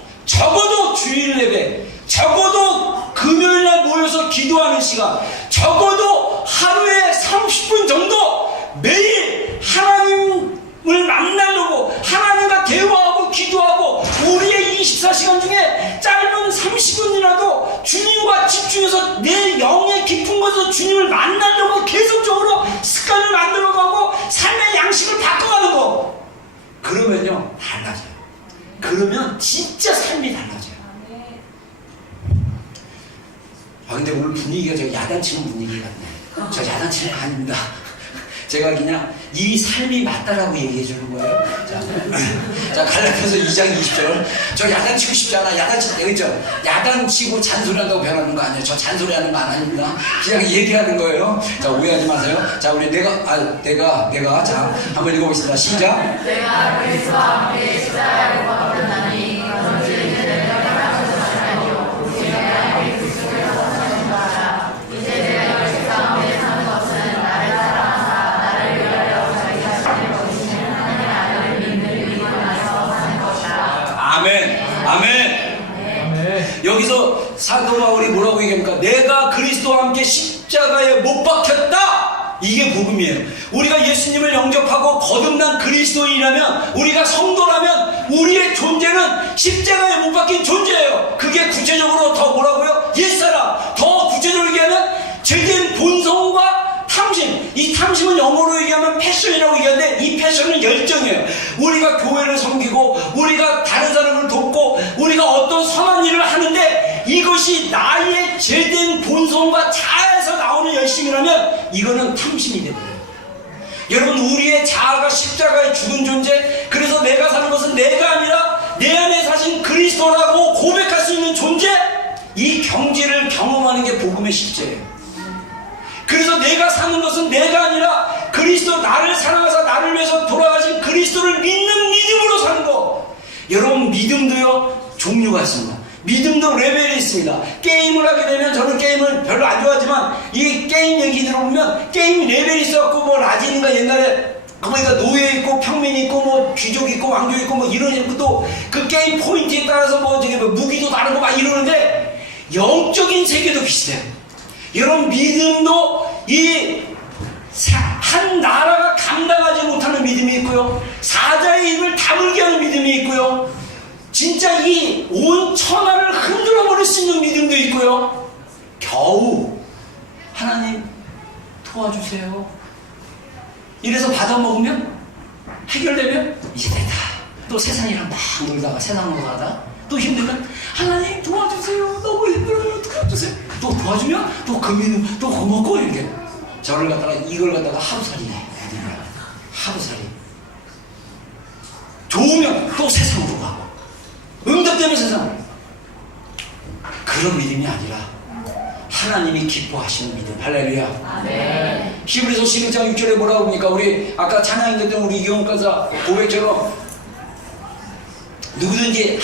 주일 예배, 적어도 금요일날 모여서 기도하는 시간, 적어도 하루에 30분 정도 매일 하나님을 만나려고 하나님과 대화하고 기도하고, 우리의 24시간 중에 짧은 30분이라도 주님과 집중해서 내 영의 깊은 곳에서 주님을 만나려고 계속적으로 습관을 만들어가고 삶의 양식을 바꿔가는 거. 그러면요 달라져요. 그러면 진짜 삶이 달라져요. 아, 근데 오늘 분위기가 제가 야단치는 분위기 같네. 저 야단치는 거 아닙니다. 제가 그냥 이 삶이 맞다라고 얘기해 주는 거예요. 자, 갈라디아서 2장 20절. 저 야단치고 싶지 않아. 야단치고 잔소리한다고 변하는 거 아니에요. 저 잔소리하는 거 아닙니다. 그냥 얘기하는 거예요. 자, 오해하지 마세요. 자, 우리 내가 자, 한번 읽어보겠습니다. 시작. 내가 그리스도와 함께 십자가에 못 박혔나니 그런 죄를 내가 하고 우리가 그리스도를 벗어나는 바라. 이제 내가 이 세상 가운데 사는 것은 나를 사랑하사 나를 위하여 자기 자신을 버리시는 하나님의 아들을 믿는 믿음으로 사는 것이다. 아멘. 아멘. 여기서 사도 바울이 뭐라고 얘기합니까? 내가 그리스도와 함께 십자가에 못 박혔다. 이게 복음이에요. 우리가 예수님을 영접하고 거듭난 그리스도인이라면, 우리가 성도라면 우리의 존재는 십자가에 못 박힌 존재예요. 그게 구체적으로 더 뭐라고요? 옛사람. 더 구체적으로 얘기하면 죄된 본성과 탐심. 이 탐심은 영어로 얘기하면 패션이라고 얘기하는데, 이 패션은 열정이에요. 우리가 교회를 섬기고 우리가 다른 사람을 돕고 우리가 어떤 선한 일을 하는데 이것이 나의 죄된 본성과 자아에서 나오는 열심이라면 이거는 탐심이 됩니다. 여러분, 우리의 자아가 십자가에 죽은 존재, 그래서 내가 사는 것은 내가 아니라 내 안에 사신 그리스도라고 고백할 수 있는 존재, 이 경지를 경험하는 게 복음의 실제예요. 그래서 내가 사는 것은 내가 아니라 그리스도, 나를 사랑하사 나를 위해서 돌아가신 그리스도를 믿는 믿음으로 사는 거. 여러분, 믿음도요 종류가 있습니다. 믿음도 레벨이 있습니다. 게임을 하게 되면, 저는 게임을 별로 안 좋아하지만 이 게임 얘기 들어보면 게임 레벨이 있어갖고, 뭐 라진인가 옛날에 그러니까 노예 있고 평민 있고 뭐 귀족 있고 왕족 있고 뭐 이런 것도 그 게임 포인트에 따라서 뭐 저기 뭐 무기도 다르고 막 이러는데, 영적인 세계도 비슷해요. 여러분, 믿음도 한 나라가 감당하지 못하는 믿음이 있고요, 사자의 입을 다물게 하는 믿음이 있고요, 진짜 이 온 천하를 흔들어 버릴 수 있는 믿음도 있고요, 겨우 하나님 도와주세요 이래서 받아먹으면, 해결되면 이제 됐다. 또 세상이랑 막 놀다가 세상으로 가다 또 힘들면 하나님 도와주세요, 너무 힘들어요, 보세요. 또 도와주면 또 그 믿음 또 고맙고 이렇게. 저를 갖다가 이걸 갖다가 하루살이네. 하루살이. 좋으면 또 세상으로 가고 응답되면 세상으로. 그런 믿음이 아니라 하나님이 기뻐하시는 믿음. 할렐루야. 아멘. 히브리서 11장 6절에 뭐라고 합니까? 우리 아까 찬양했던 우리 이경훈 간사 고백처럼 누구든지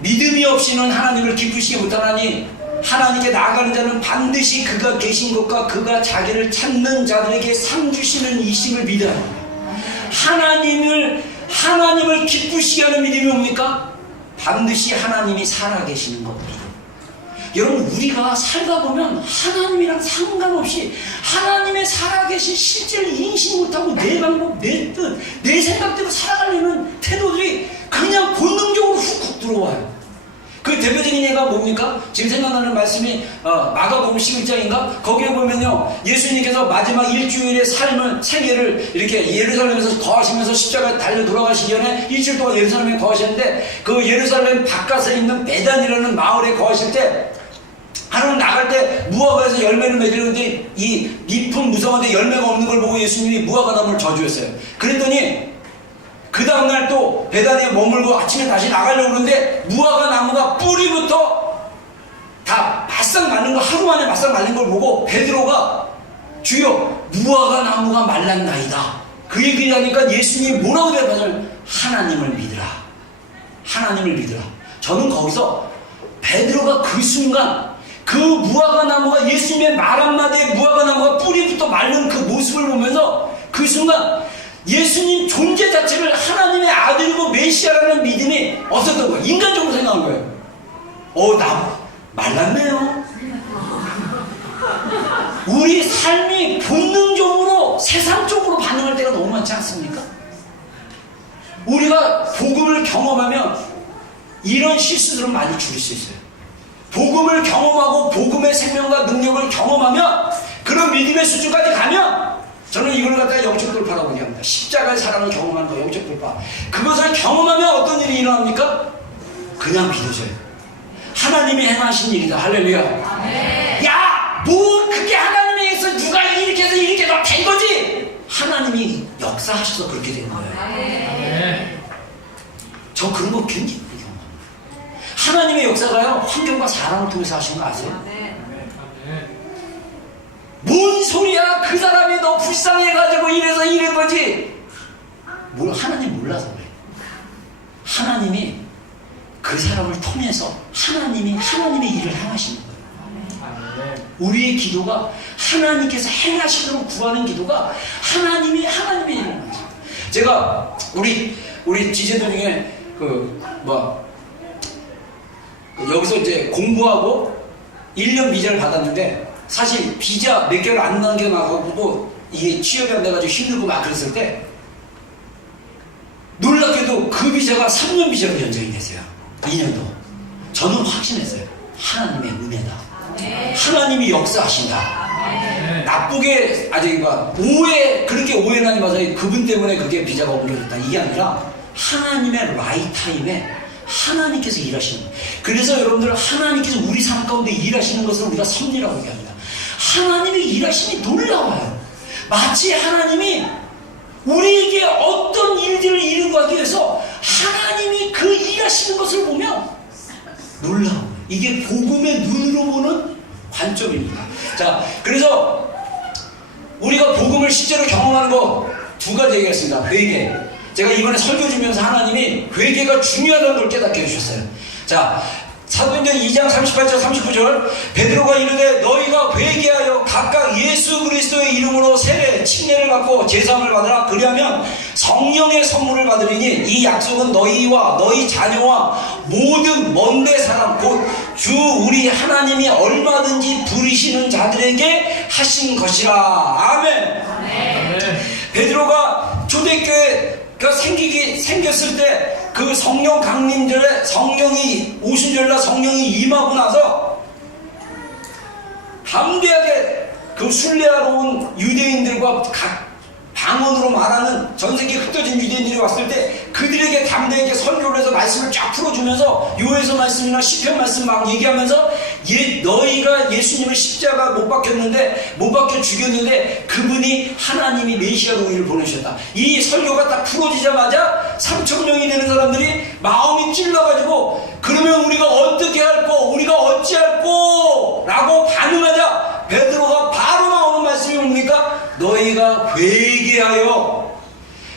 믿음이 없이는 하나님을 기쁘시게 못하나니 하나님께 나아가는 자는 반드시 그가 계신 것과 그가 자기를 찾는 자들에게 상 주시는 이심을 믿어야 합니다. 하나님을 기쁘시게 하는 믿음이 뭡니까? 반드시 하나님이 살아계시는 것 믿음. 여러분, 우리가 살다 보면 하나님이랑 상관없이 하나님의 살아계신 실제를 인식 못하고 내 방법, 내 뜻, 내 생각대로 살아가려는 태도들이 그냥 본능적으로 훅훅 들어와요. 그 대표적인 예가 뭡니까? 지금 생각나는 말씀이 마가복음 11장인가? 거기에 보면요, 예수님께서 마지막 일주일의 삶을 생애를 이렇게 예루살렘에서 거하시면서 십자가에 달려 돌아가시기 전에 일주일 동안 예루살렘에 거하셨는데, 그 예루살렘 바깥에 있는 베단이라는 마을에 거하실 때 하나님 나갈 때 무화과에서 열매를 맺으려는데 이 잎은 무성한데 열매가 없는 걸 보고 예수님이 무화과 나무를 저주했어요. 그랬더니 그 다음날 또 베단에 머물고 아침에 다시 나가려고 그러는데 무화과 나무가 뿌리부터 다 바싹 말린 거, 하루 만에 바싹 말린 걸 보고 베드로가 주여 무화과 나무가 말랐나이다. 그 얘기를 하니까 예수님이 뭐라고 대답하냐면 하나님을 믿으라. 하나님을 믿으라. 저는 거기서 베드로가 그 순간 그 무화과 나무가 예수님의 말 한마디에 무화과 나무가 뿌리부터 마른 그 모습을 보면서 그 순간 예수님 존재 자체를 하나님의 아들이고 메시아라는 믿음이 없었던 거예요. 인간적으로 생각한 거예요. 나 말랐네요. 우리 삶이 본능적으로 세상적으로 반응할 때가 너무 많지 않습니까? 우리가 복음을 경험하면 이런 실수들은 많이 줄일 수 있어요. 복음을 경험하고 복음의 생명과 능력을 경험하면 그런 믿음의 수준까지 가면 저는 이걸 갖다가 영적 돌파라고 얘기합니다. 십자가의 사랑을 경험하는 거 영적 돌파. 그것을 경험하면 어떤 일이 일어납니까? 그냥 믿어져요. 하나님이 행하신 일이다. 할렐루야. 아멘. 야! 뭐 그게 하나님에 의해서 누가 이렇게 해서 이렇게 다 된 거지? 하나님이 역사하셔서 그렇게 된 거예요. 아멘. 저 그런 거 굉장히 하나님의 역사가요, 환경과 사람을 통해서 하신 거 아세요? 뭔 소리야? 그 사람이 너 불쌍해가지고 이래서 이런 거지. 뭘 하나님 몰라서 그래. 하나님이 그 사람을 통해서 하나님의 일을 행하시는 거예요. 우리의 기도가 하나님께서 행하시도록 구하는 기도가 하나님의 일을 행하시는. 제가 우리 지제들 중에 여기서 이제 공부하고 1년 비자를 받았는데 사실 비자 몇 개월 안 남겨나가고 이게 취업이 안 돼가지고 힘들고 막 그랬을 때 놀랍게도 그 비자가 3년 비자로 연장이 됐어요. 2년도. 저는 확신했어요. 하나님의 은혜다. 하나님이 역사하신다. 나쁘게 그렇게 오해는 하지 마세요. 그분 때문에 그게 비자가 옮겨졌다. 이게 아니라 하나님의 라이트 타임에 하나님께서 일하시는 거예요. 그래서 여러분들 하나님께서 우리 삶 가운데 일하시는 것을 우리가 섭리라고 얘기합니다. 하나님의 일하심이 놀라워요. 마치 하나님이 우리에게 어떤 일들을 이루고 하기 위해서 하나님이 그 일하시는 것을 보면 놀라워요. 이게 복음의 눈으로 보는 관점입니다. 자, 그래서 우리가 복음을 실제로 경험하는 거 두 가지 얘기했습니다. 회개. 제가 이번에 설교 주면서 하나님이 회개가 중요하다는 걸 깨닫게 해주셨어요. 자, 사도행전 2장 38절 39절 베드로가 이르되 너희가 회개하여 각각 예수 그리스도의 이름으로 세례 침례를 받고 제사함을 받으라. 그리하면 성령의 선물을 받으리니 이 약속은 너희와 너희 자녀와 모든 먼데 사람 곧 주 우리 하나님이 얼마든지 부르시는 자들에게 하신 것이라. 아멘. 베드로가 초대교회가 생겼을 때 그 성령 강림절에 성령이 오순절날 성령이 임하고 나서 담대하게 그 순례하러 온 유대인들과 각 방언으로 말하는 전세계 흩어진 유대인들이 왔을 때 그들에게 담대하게 설교를 해서 말씀을 쫙 풀어주면서 요에서 말씀이나 시편 말씀 막 얘기하면서 너희가 예수님을 십자가 못 박혔는데, 못 박혀 죽였는데 그분이 하나님이 메시아로 우리를 보내셨다. 이 설교가 딱 풀어지자마자 3,000명이 되는 사람들이 마음이 찔러가지고, 그러면 우리가 어떻게 할 거, 우리가 어찌할 거 라고 반응하자 베드로가 바로 나오는 말씀이 뭡니까? 너희가 회개하여.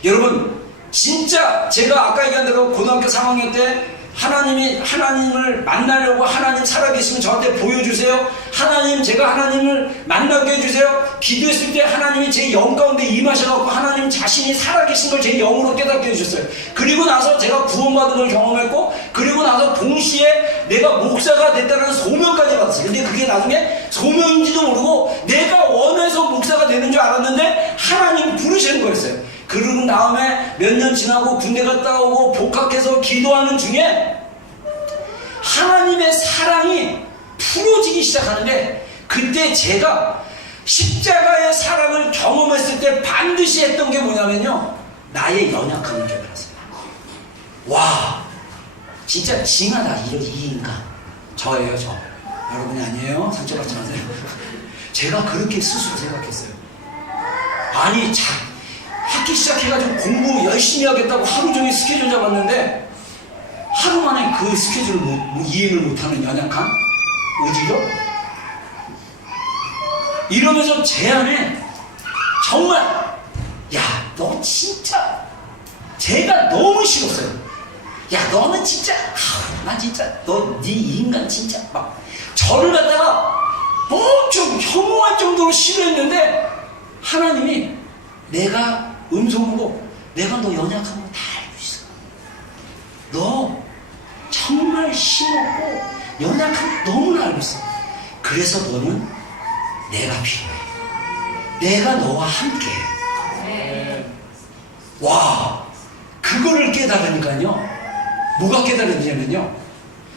여러분, 진짜 제가 아까 얘기한 대로 고등학교 3학년 때 하나님을 만나려고, 하나님 살아계시면 저한테 보여주세요. 하나님, 제가 하나님을 만나게 해주세요. 기도했을 때 하나님이 제 영 가운데 임하셔서 하나님 자신이 살아계신 걸 제 영으로 깨닫게 해주셨어요. 그리고 나서 제가 구원받은 걸 경험했고, 그리고 나서 동시에 내가 목사가 됐다는 소명까지 받았어요. 근데 그게 나중에 소명인지도 모르고 내가 원해서 목사가 되는 줄 알았는데 하나님이 부르시는 거였어요. 그러고 다음에 몇 년 지나고 군대 갔다 오고 복학해서 기도하는 중에 하나님의 사랑이 풀어지기 시작하는데, 그때 제가 십자가의 사랑을 경험했을 때 반드시 했던 게 뭐냐면요, 나의 연약함을 깨달았어요. 와, 진짜 징하다 이 인간. 저예요, 저. 여러분이 아니에요. 상처받지 마세요. 제가 그렇게 스스로 생각했어요. 아니, 학기 시작해가지고 공부 열심히 하겠다고 하루 종일 스케줄 잡았는데 하루 만에 그 스케줄을 이행을 못하는 연약함? 어지러? 이러면서 제 안에 정말, 야, 너 진짜, 제가 너무 싫었어요. 야, 너는 진짜, 나 진짜, 네 인간 진짜, 막 저를 갖다가 엄청 혐오할 정도로 싫어했는데, 하나님이 내가 음성으로, 내가 너 연약한 거 다 알고 있어. 너 정말 힘없고 연약한 거 너무나 알고 있어. 그래서 너는 내가 필요해. 내가 너와 함께 해. 와, 그거를 깨달으니까요, 뭐가 깨달으냐면요,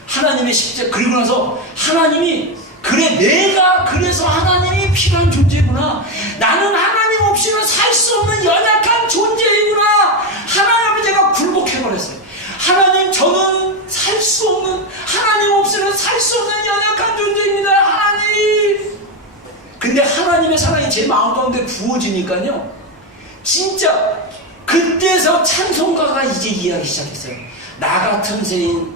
하나님의 십자가, 그리고 나서 하나님이, 그래, 내가 그래서 하나님이 필요한 존재구나. 나는 하나님 없이는 살 수 없는 연약한 존재이구나. 하나님 앞에 제가 굴복해버렸어요. 하나님, 저는 살 수 없는, 하나님 없이는 살 수 없는 연약한 존재입니다. 하나님. 근데 하나님의 사랑이 제 마음 가운데 부어지니까요, 진짜 그때서 찬송가가 이제 이해하기 시작했어요. 나 같은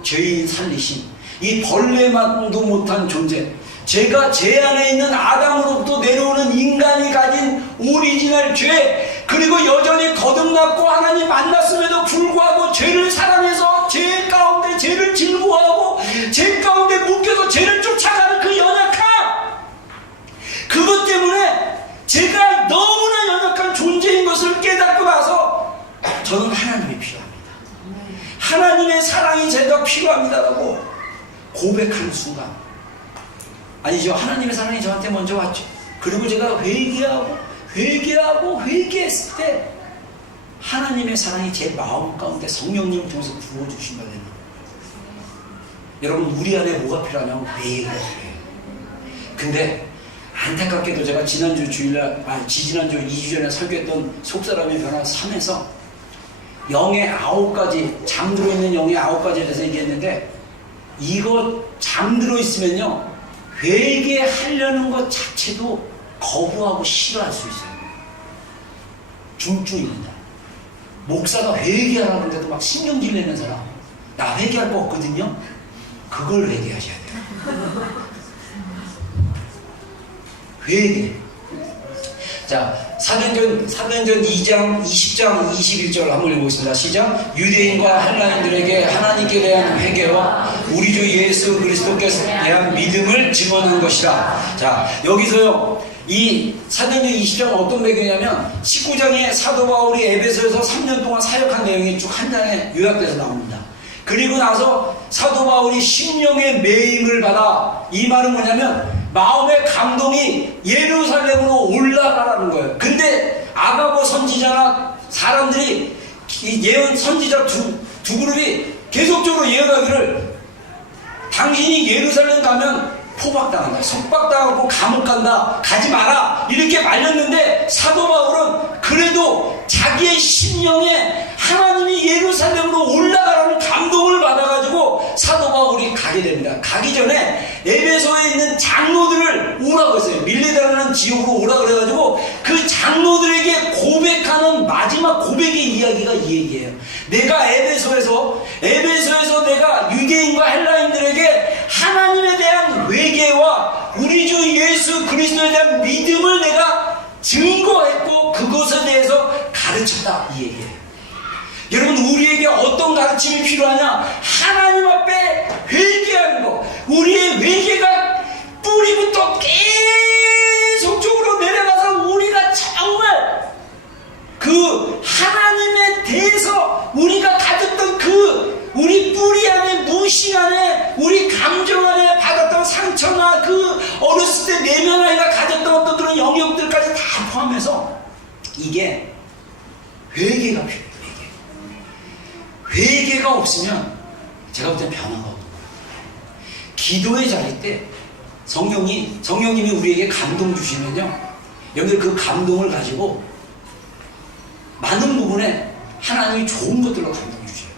죄인 살리신, 이 벌레만도 못한 존재, 제가 제 안에 있는 아담으로부터 내려오는 인간이 가진 오리지널 죄, 그리고 여전히 거듭났고 하나님 만났음에도 불구하고 죄를 사랑해서 죄 가운데 죄를 즐거워하고 죄 가운데 묶여서 죄를 쫓아가는 그 연약함, 그것 때문에 제가 너무나 연약한 존재인 것을 깨닫고 나서 저는 하나님이 필요합니다. 하나님의 사랑이 제가 필요합니다라고 고백하는 순간, 아니죠, 하나님의 사랑이 저한테 먼저 왔죠. 그리고 제가 회개했을 때 하나님의 사랑이 제 마음 가운데 성령님을 통해서 부어주신 바 되는 거예요. 여러분, 우리 안에 뭐가 필요하냐면 회개가 필요해요. 근데 안타깝게도 제가 지난주 2주 전에 설교했던 속사람의 변화 3에서 영의 9가지, 잠들어 있는 영의 9가지에 대해서 얘기했는데, 이거 잠들어 있으면요, 회개하려는 것 자체도 거부하고 싫어할 수 있어요. 중증입니다. 목사가 회개하라는데도 막 신경질 내는 사람, 나 회개할 거 없거든요. 그걸 회개하셔야 돼요. 회개. 자, 사도행전 2장 20장 21절 한번 읽어보겠습니다. 시작. 유대인과 헬라인들에게 하나님께 대한 회개와 우리 주 예수 그리스도께 대한 믿음을 증언한 것이라. 자, 여기서요, 이 사도행전 20장은 어떤 배경이냐면 19장에 사도 바울이 에베소에서 3년 동안 사역한 내용이 쭉 한 장에 요약돼서 나옵니다. 그리고 나서 사도 바울이 심령의 매임을 받아, 이 말은 뭐냐면 마음의 감동이 예루살렘으로 올라가라는 거예요. 근데 아가보 선지자나 사람들이, 예언 선지자 두 그룹이 계속적으로 예언하기를, 당신이 예루살렘 가면 포박당한다, 속박당하고 감옥 간다, 가지 마라, 이렇게 말렸는데 사도 바울은 그래도 자기의 심령에 하나님이 예루살렘으로 올라가라는 감동을 받아가지고 사도 바울이 가기 가게 됩니다. 가기 전에 에베소에 있는 장로들을 오라고 했어요. 밀레다라는 지역으로 오라 그래가지고 그 장로들에게 고백하는 마지막 고백의 이야기가 이 얘기예요. 내가 에베소에서 내가 유대인과 헬라인들에게 하나님에 대한 회개와 우리 주 예수 그리스도에 대한 믿음을 내가 증거했고 그것에 대해서 가르쳤다, 이 얘기예요. 여러분, 우리에게 어떤 가르침이 필요하냐? 하나님 앞에 회개하는 거. 우리의 회개가 뿌리부터 계속적으로 내려가서 우리가 정말 그 하나님에 대해서 우리가 가졌던 그 우리 뿌리 안에, 무심 안에, 우리 감정 안에 받았던 상처나 그 어렸을 때 내면 아이가 가졌던 어떤 그런 영역들까지 다 포함해서 이게 회개가 필요해요. 회개가 없으면 제가 볼 때 변화가 없는 거예요. 기도의 자리 때 성령님이 우리에게 감동 주시면요, 여러분들 그 감동을 가지고 많은 부분에 하나님이 좋은 것들로 감동 주셔요.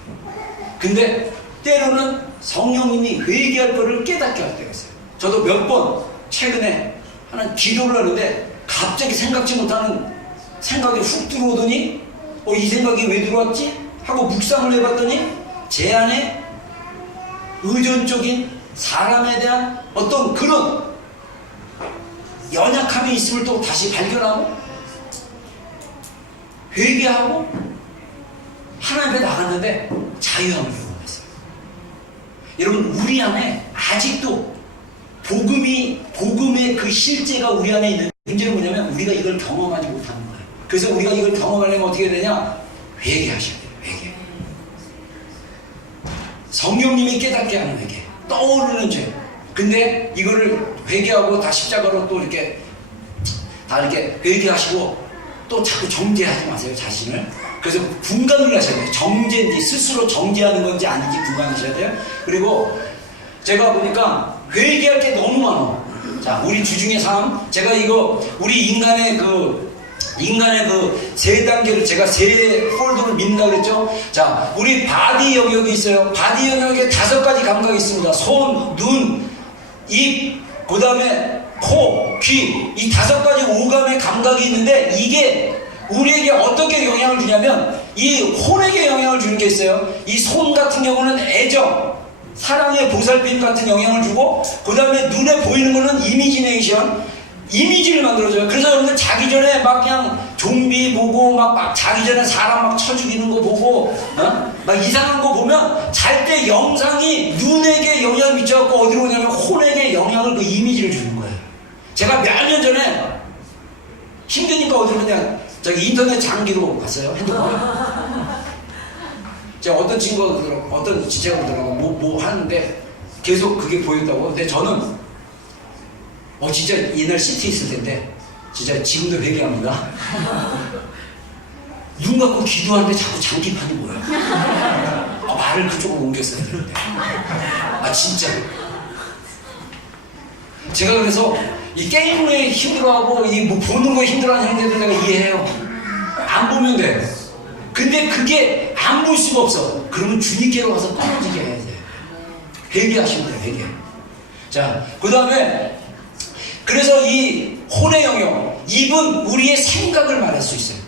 근데 때로는 성령님이 회개할 거를 깨닫게 할 때가 있어요. 저도 몇 번 최근에 하나 기도를 하는데 갑자기 생각지 못하는 생각이 훅 들어오더니 이 생각이 왜 들어왔지? 하고 묵상을 해봤더니 제 안에 의존적인 사람에 대한 어떤 그런 연약함이 있음을 또 다시 발견하고 회개하고 하나님 앞에 나갔는데 자유함을 경험했어요. 여러분, 우리 안에 아직도 복음의 그 실제가 우리 안에 있는 문제는 뭐냐면 우리가 이걸 경험하지 못하는 거예요. 그래서 우리가 이걸 경험하려면 어떻게 되냐? 회개하셔야 돼요. 회개. 성령님이 깨닫게 하는 회개. 떠오르는 죄. 근데 이거를 회개하고 다 십자가로 또 이렇게 다 이렇게 회개하시고 또 자꾸 정죄하지 마세요, 자신을. 그래서 분간을 하셔야 돼요. 정죄인지 스스로 정죄하는 건지 아닌지 분간하셔야 돼요. 그리고 제가 보니까 회개할 게 너무 많아. 자, 우리 주중의 삶, 제가 이거 우리 인간의 그 세 단계를 제가 세 폴더를 믿는다 그랬죠. 자, 우리 바디 영역이 있어요. 바디 영역에 5가지 감각이 있습니다. 손, 눈, 입, 그 다음에 코, 귀, 이 5가지 오감의 감각이 있는데 이게 우리에게 어떻게 영향을 주냐면 이 혼에게 영향을 주는 게 있어요. 이 손 같은 경우는 애정, 사랑의 보살핌 같은 영향을 주고, 그 다음에 눈에 보이는 거는 이미지네이션, 이미지를 만들어줘요. 그래서 여러분들 자기 전에 막 그냥 좀비 보고 막 자기 전에 사람 막 쳐 죽이는 거 보고 막 이상한 거 보면 잘 때 영상이 눈에게 영향을 미쳐갖고 어디로 오냐면 혼에게 영향을, 그 이미지를 주는 거예요. 제가 몇 년 전에 힘드니까 어디로 그냥 저기 인터넷 장기로 갔어요. 핸드폰. 제가 어떤 친구가 그러더라고, 어떤 지체가 그러더라고, 뭐 하는데 계속 그게 보였다고. 근데 저는 진짜 옛날 CT 있을 텐데 진짜 지금도 회개합니다. 눈 감고 기도하는데 자꾸 장기판이 보여요. 말을 그쪽으로 옮겼어야 되는데. 진짜 제가 그래서 이 게임에 힘들어하고 이 뭐 보는 거에 힘들어하는 형제들 내가 이해해요. 안 보면 돼. 근데 그게 안 볼 수가 없어. 그러면 주님께로 가서 떨어지게 해야 돼. 회개하시면 돼요. 회개. 자, 그 다음에 그래서 이 혼의 영역, 입은 우리의 생각을 말할 수 있어요.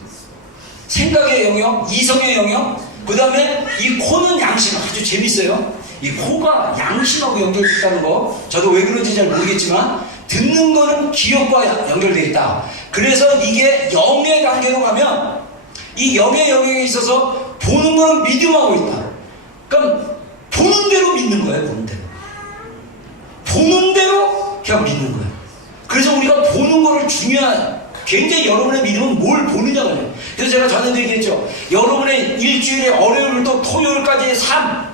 생각의 영역, 이성의 영역, 그 다음에 이 코는 양심. 아주 재밌어요. 이 코가 양심하고 연결되어 있다는 거, 저도 왜 그런지 잘 모르겠지만 듣는 거는 기억과 연결되어 있다. 그래서 이게 영의 단계로 가면 이 영의 영역에 있어서 보는 거는 믿음하고 있다. 그럼 보는 대로 믿는 거예요. 보는 대로. 보는 대로 그냥 믿는 거예요. 그래서 우리가 보는 거를 굉장히 여러분의 믿음은 뭘 보느냐가 아니에요. 그래서 제가 전에도 얘기했죠. 여러분의 일주일에 월요일부터 토요일까지의 삶,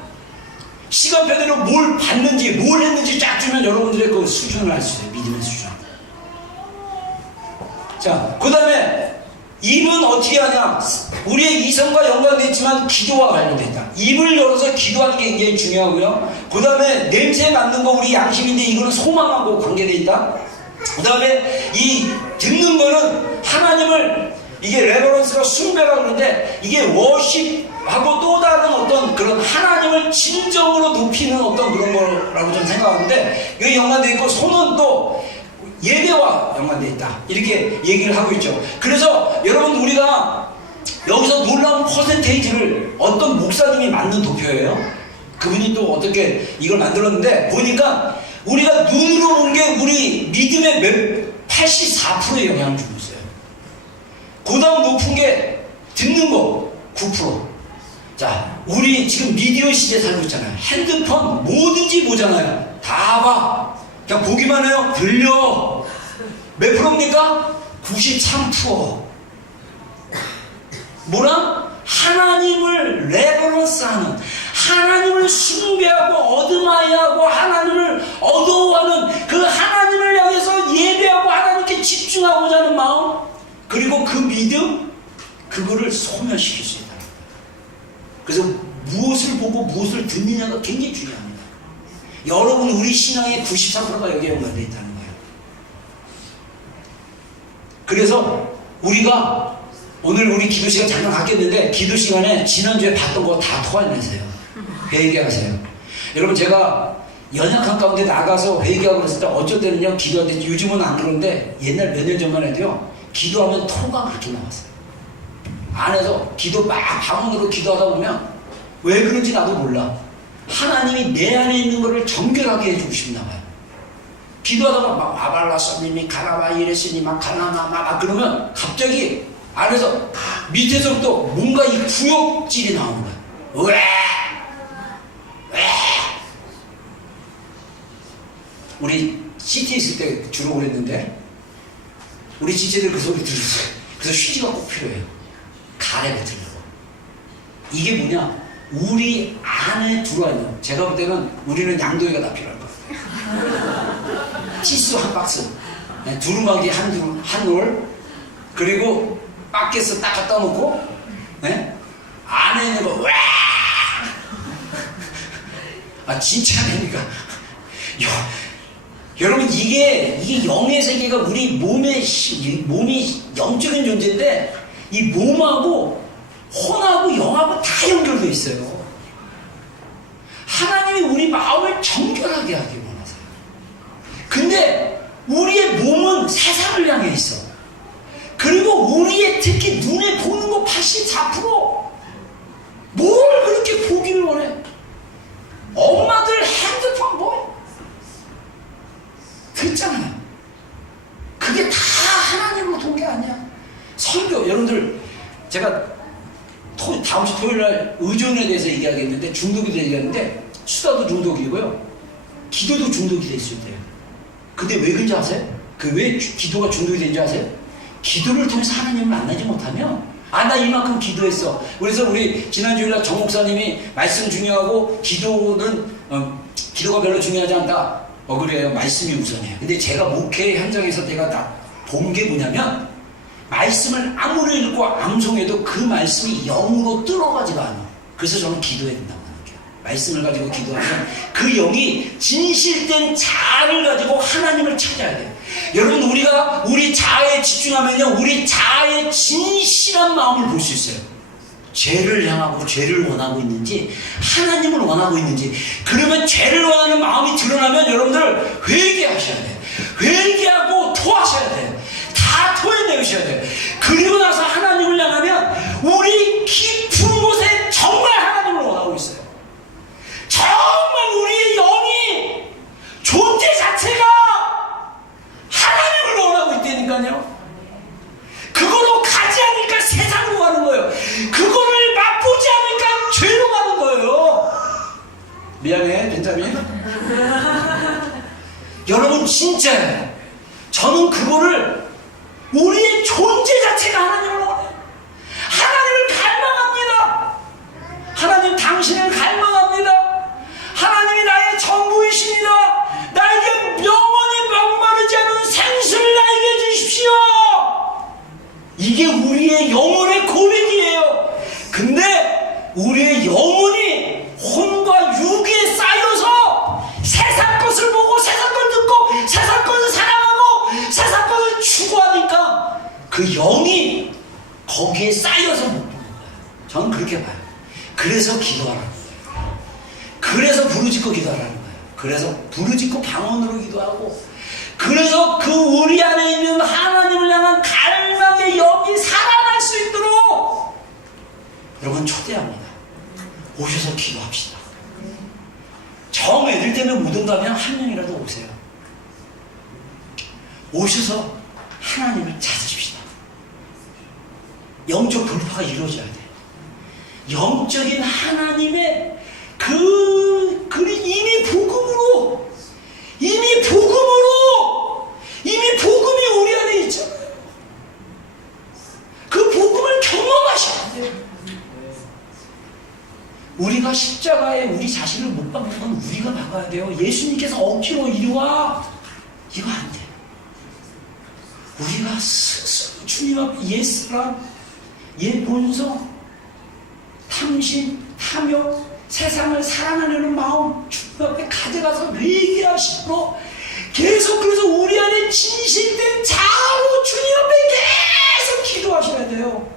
시간표대로 뭘 봤는지, 뭘 했는지 쫙 주면 여러분들의 그 수준을 알 수 있어요. 믿음의 수준. 자, 그 다음에 입은 어떻게 하냐? 우리의 이성과 연관되어 있지만 기도와 관련되어 있다. 입을 열어서 기도하는 게 굉장히 중요하고요. 그 다음에 냄새 맡는 거 우리 양심인데 이거는 소망하고 관계되어 있다. 그 다음에 이 듣는 거는 하나님을 이게 레버런스가 숭배라고 그러는데 이게 워십하고 또 다른 어떤 그런 하나님을 진정으로 높이는 어떤 그런 거라고 저는 생각하는데 이게 연관되어 있고 손은 또 예배와 연관되어 있다 이렇게 얘기를 하고 있죠. 그래서 여러분 우리가 여기서 놀라운 퍼센테이지를 어떤 목사님이 만든 도표예요. 그분이 또 어떻게 이걸 만들었는데 보니까 우리가 눈으로 본 게 우리 믿음의 84%의 영향을 주고 있어요. 그 다음 높은 게 듣는 거 9%. 자, 우리 지금 미디어 시대에 살고 있잖아요. 핸드폰 뭐든지 보잖아요. 다 봐. 그냥 보기만 해요. 들려. 몇 프로입니까? 93%. 뭐라? 하나님을 레버런스하는, 하나님을 숭배하고 어드마이하고 하나님을 어두워하는 그 하나님을 향해서 예배하고 하나님께 집중하고자 하는 마음, 그리고 그 믿음, 그거를 소멸시킬 수 있다. 그래서 무엇을 보고 무엇을 듣느냐가 굉장히 중요합니다. 여러분 우리 신앙의 93%가 여기에 연관되어 있다는 거예요. 그래서 우리가 오늘 우리 기도 시간 잠깐 갖겠는데 기도 시간에 지난주에 봤던 거 다 토해내세요. 회개하세요. 여러분 제가 연약한 가운데 나가서 회개하고 그랬을 때 어쩔 때는요 기도할 때 요즘은 안 그러는데 옛날 몇 년 전만 해도요 기도하면 토가 그렇게 나왔어요. 안에서 기도 막 방언으로 기도하다 보면 왜 그런지 나도 몰라. 하나님이 내 안에 있는 거를 정결하게 해주고 싶나 봐요. 기도하다가 막 아발라 썸님이 가라바 이레스니 막 가나마 막 그러면 갑자기 안에서 밑에서부터 뭔가 이 구역질이 나오는 거야. 왜? 우리 CT 있을 때 주로 그랬는데 우리 지체들 그 소리 들으세요. 그래서 휴지가 꼭 필요해요. 가래가 들려고. 이게 뭐냐? 우리 안에 들어와 있는. 제가 볼 때는 우리는 양동이가 다 필요할 것 같아요. 티슈 한 박스, 두루마기 한 롤, 그리고 밖에서 딱 갖다 놓고, 네? 안에 있는 거, 와! 아, 진짜 아닙니까? 여러분, 이게 영의 세계가 우리 몸이 영적인 존재인데, 이 몸하고, 혼하고, 영하고 다 연결되어 있어요. 하나님이 우리 마음을 정결하게 하기 원하세요. 근데, 우리의 몸은 세상을 향해 있어. 그리고 우리의 특히 눈에 보는 거 84%. 뭘 그렇게 보기를 원해? 엄마들 핸드폰 뭐? 듣잖아요. 그게 다 하나님으로 돈 게 아니야. 설교, 여러분들, 제가 다음 주 토요일 날 의존에 대해서 얘기하겠는데, 중독에 대해서 얘기하는데, 수다도 중독이고요. 기도도 중독이 될 수 있대요. 근데 왜 그런지 아세요? 왜 기도가 중독이 되는지 아세요? 기도를 통해서 하나님을 만나지 못하면, 나 이만큼 기도했어. 그래서 우리 지난주일날 정 목사님이 말씀 중요하고 기도는 기도가 별로 중요하지 않다. 그래요. 말씀이 우선이에요. 근데 제가 목회 현장에서 내가 본 게 뭐냐면 말씀을 아무리 읽고 암송해도 그 말씀이 영으로 들어가지가 않아. 그래서 저는 기도해야 된다고 생각해요. 말씀을 가지고 기도하면 그 영이 진실된 자아를 가지고 하나님을 찾아야 돼요. 여러분 우리가 우리 자아에 집중하면요 우리 자아의 진실한 마음을 볼 수 있어요. 죄를 향하고 죄를 원하고 있는지 하나님을 원하고 있는지. 그러면 죄를 원하는 마음이 드러나면 여러분들 회개하셔야 돼요. 회개하고 토하셔야 돼요. 다 토해내셔야 돼요. 그리고 나서 하나님을 향하면 우리 깊은 곳에 정말 하나님을 원하고 있어요. 정말 우리의 영이 존재 자체가 하나님을 원하고 있다니까요. 그거로 가지 않으니까 세상으로 가는 거예요. 그거를 맛보지 않으니까 죄로 가는 거예요. 미안해 벤자민. 여러분 진짜예요. 저는 그거를 우리의 존재 자체가 하나님을 원해요. 하나님을 갈망합니다. 하나님 당신을 갈망합니다. 하나님이 나의 전부이십니다. 나에게 영원히 목마르지 않은 생수를 나에게 주십시오. 이게 우리의 영혼의 고백이에요. 근데 우리의 영혼이 혼과 육에 쌓여서 세상 것을 보고 세상 걸 듣고 세상 것을 사랑하고 세상 것을 추구하니까 저는 그렇게 봐요. 그래서 기도하라는 거예요. 그래서 부르짖고 기도하라는 거예요. 그래서 부르짖고 방언으로 기도하고, 그래서 그 우리 안에 있는 하나님을 향한 갈망의 영이 살아날 수 있도록 여러분 초대합니다. 오셔서 기도합시다. 정 애들 때문에 못 온다면 한 명이라도 오세요. 오셔서 하나님을 찾으십시다. 영적 돌파가 이루어져야 돼. 영적인 하나님의 이미 복음이 우리 안에 있잖아요. 그 복음을 경험하셔야 돼요. 우리가 십자가에 우리 자신을 못 박는 건 우리가 박아야 돼요. 예수님께서 억지로 이리와, 이거 안 돼. 우리가 스스로 주님 앞에 옛사람, 옛 본성, 탐심, 탐욕, 세상을 사랑하려는 마음 주님 앞에 가져가서 회개하시고, 계속 그래서 우리 안에 진실된 자로 주님 앞에 계속 기도하셔야 돼요.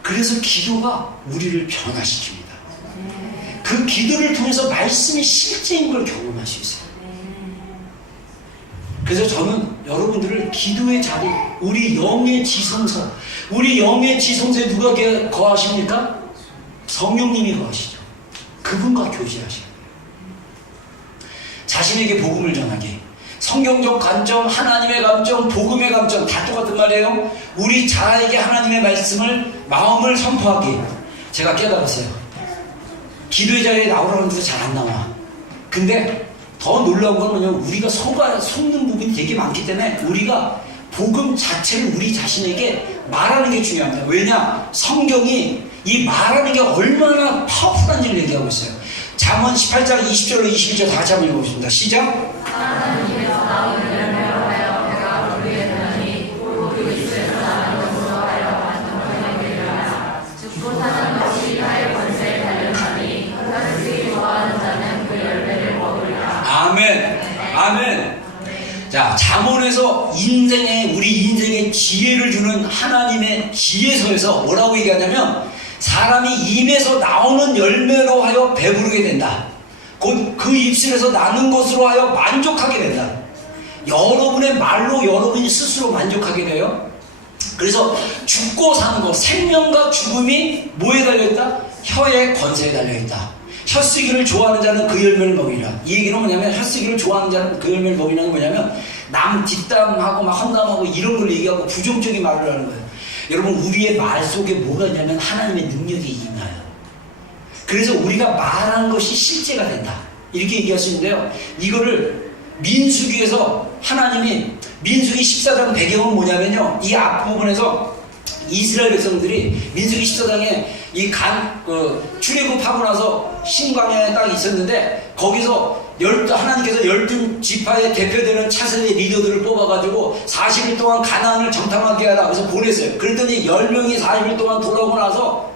그래서 기도가 우리를 변화시킵니다. 그 기도를 통해서 말씀이 실제인 걸 경험할 수 있어요. 그래서 저는 여러분들을 기도의 자리, 우리 영의 지성소, 우리 영의 지성소에 누가 거하십니까? 성령님이 거하시죠. 그분과 교제하셔야 돼요. 자신에게 복음을 전하기, 성경적 관점, 하나님의 관점, 복음의 관점 다 똑같은 말이에요. 우리 자에게 하나님의 말씀을, 마음을 선포하기. 제가 깨달았어요. 기도의 자리에 나오라는 데서 잘 안 나와. 근데 더 놀라운 건 뭐냐면 우리가 속는 부분이 되게 많기 때문에 우리가 복음 자체를 우리 자신에게 말하는 게 중요합니다. 왜냐? 성경이 이 말하는 게 얼마나 파워풀한지를 얘기하고 있어요. 잠언 18장 20절로 21절 다 같이 한번 읽어보겠습니다. 시작! 하나님께서 나오는 열매로 하여 내가 우리의 하나니 그 입술에서 나는 것으로 하여 완전하게 되리라. 죽고 사는 것이 하의 권세에 달렸나니 살기 좋아하는 자는 그 열매를 먹으리라. 아멘. 아멘. 자, 잠언에서 우리 인생의 지혜를 주는 하나님의 지혜서에서 뭐라고 얘기하냐면, 사람이 입에서 나오는 열매로 하여 배부르게 된다. 곧 그 입술에서 나는 것으로 하여 만족하게 된다. 여러분의 말로 여러분이 스스로 만족하게 돼요. 그래서 죽고 사는 것, 생명과 죽음이 뭐에 달려있다? 혀의 권세에 달려있다. 혀쓰기를 좋아하는 자는 그 열매를 먹이라. 이 얘기는 뭐냐면, 혀쓰기를 좋아하는 자는 그 열매를 먹이라는 건 뭐냐면, 남 뒷담하고 막 험담하고 이런 걸 얘기하고 부정적인 말을 하는 거예요. 여러분, 우리의 말 속에 뭐가 있냐면 하나님의 능력이 임해요. 그래서 우리가 말한 것이 실제가 된다. 이렇게 얘기할 수 있는데요. 이거를 민수기에서 하나님이, 민수기 14장 배경은 뭐냐면요. 이 앞부분에서 이스라엘 백성들이 민수기 14장에 출애굽하고 나서 신광야에 딱 있었는데, 거기서 하나님께서 12지파의 대표되는 차세대 리더들을 뽑아가지고 40일 동안 가나안을 정탐하게 하라 그래서 보냈어요. 그랬더니 10명이 40일 동안 돌아오고 나서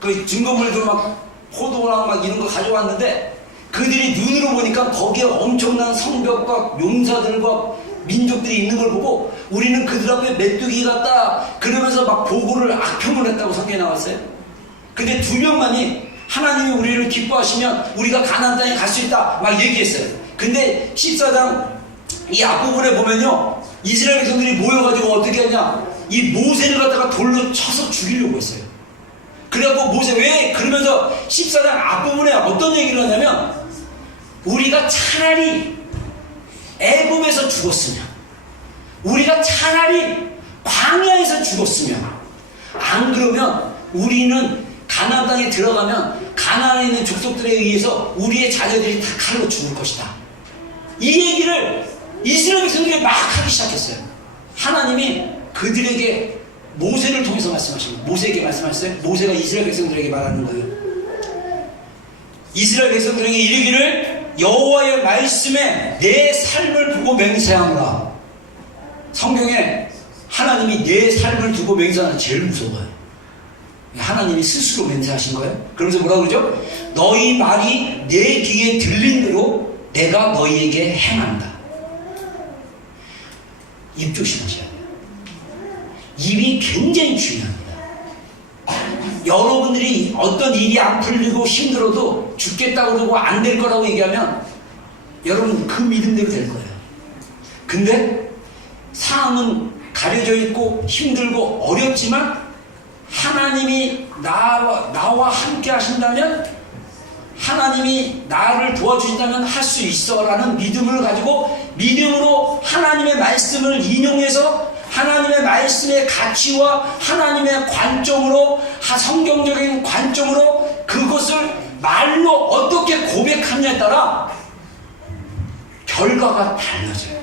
그 증거물들 막 포도랑 막 이런 거 가져왔는데, 그들이 눈으로 보니까 거기에 엄청난 성벽과 용사들과 민족들이 있는 걸 보고, 우리는 그들 앞에 메뚜기 같다 그러면서 막 보고를 악평을 했다고 성경에 나왔어요. 근데 2명만이 하나님이 우리를 기뻐하시면 우리가 가나안 땅에 갈 수 있다 막 얘기했어요. 근데 14장 이 앞부분에 보면요, 이스라엘 백성들이 모여가지고 어떻게 하냐, 이 모세를 갖다가 돌로 쳐서 죽이려고 했어요. 그래갖고 모세 왜 그러면서 14장 앞부분에 어떤 얘기를 하냐면, 우리가 차라리 애굽에서 죽었으면, 우리가 차라리 광야에서 죽었으면, 안 그러면 우리는 가나안 땅에 들어가면 가나안에 있는 족속들에 의해서 우리의 자녀들이 다 칼로 죽을 것이다. 이 얘기를 이스라엘 백성들이 막 하기 시작했어요. 하나님이 그들에게 모세를 통해서 말씀하신 거예요. 모세에게 말씀하셨어요. 모세가 이스라엘 백성들에게 말하는 거예요. 이스라엘 백성들에게 이르기를, 여호와의 말씀에 내 삶을 두고 맹세하노라. 성경에 하나님이 내 삶을 두고 맹세하는 제일 무서워요. 하나님이 스스로 맹세하신 거예요. 그러면서 뭐라고 그러죠? 너희 말이 내 귀에 들린 대로 내가 너희에게 행한다. 입 조심하셔야 돼요. 입이 굉장히 중요합니다. 여러분들이 어떤 일이 안 풀리고 힘들어도 죽겠다고 그러고 안 될 거라고 얘기하면 여러분 그 믿음대로 될 거예요. 근데 상황은 가려져 있고 힘들고 어렵지만 하나님이 나와 함께 하신다면, 하나님이 나를 도와주신다면 할 수 있어 라는 믿음을 가지고 믿음으로 하나님의 말씀을 인용해서 하나님의 말씀의 가치와 하나님의 관점으로, 성경적인 관점으로 그것을 말로 어떻게 고백하느냐에 따라 결과가 달라져요.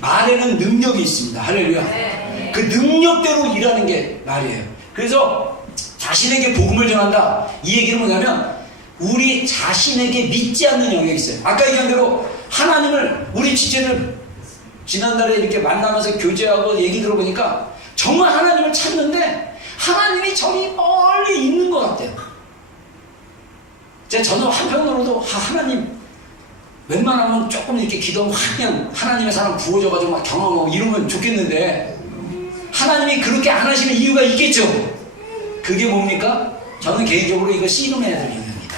말에는 능력이 있습니다. 할렐루야. 그 능력대로 일하는 게 말이에요. 그래서 자신에게 복음을 전한다, 이 얘기는 뭐냐면 우리 자신에게 믿지 않는 영역이 있어요. 아까 얘기한 대로 하나님을, 우리 지체들 지난달에 이렇게 만나면서 교제하고 얘기 들어보니까 정말 하나님을 찾는데 하나님이 저기 멀리 있는 것 같아요. 저는 한편으로도 하나님 웬만하면 조금 이렇게 기도하면 그냥 하나님의 사람 부어져가지고 막 경험하고 이러면 좋겠는데 하나님이 그렇게 안 하시는 이유가 있겠죠. 그게 뭡니까? 저는 개인적으로 이거 씨름해야 될 영역입니다.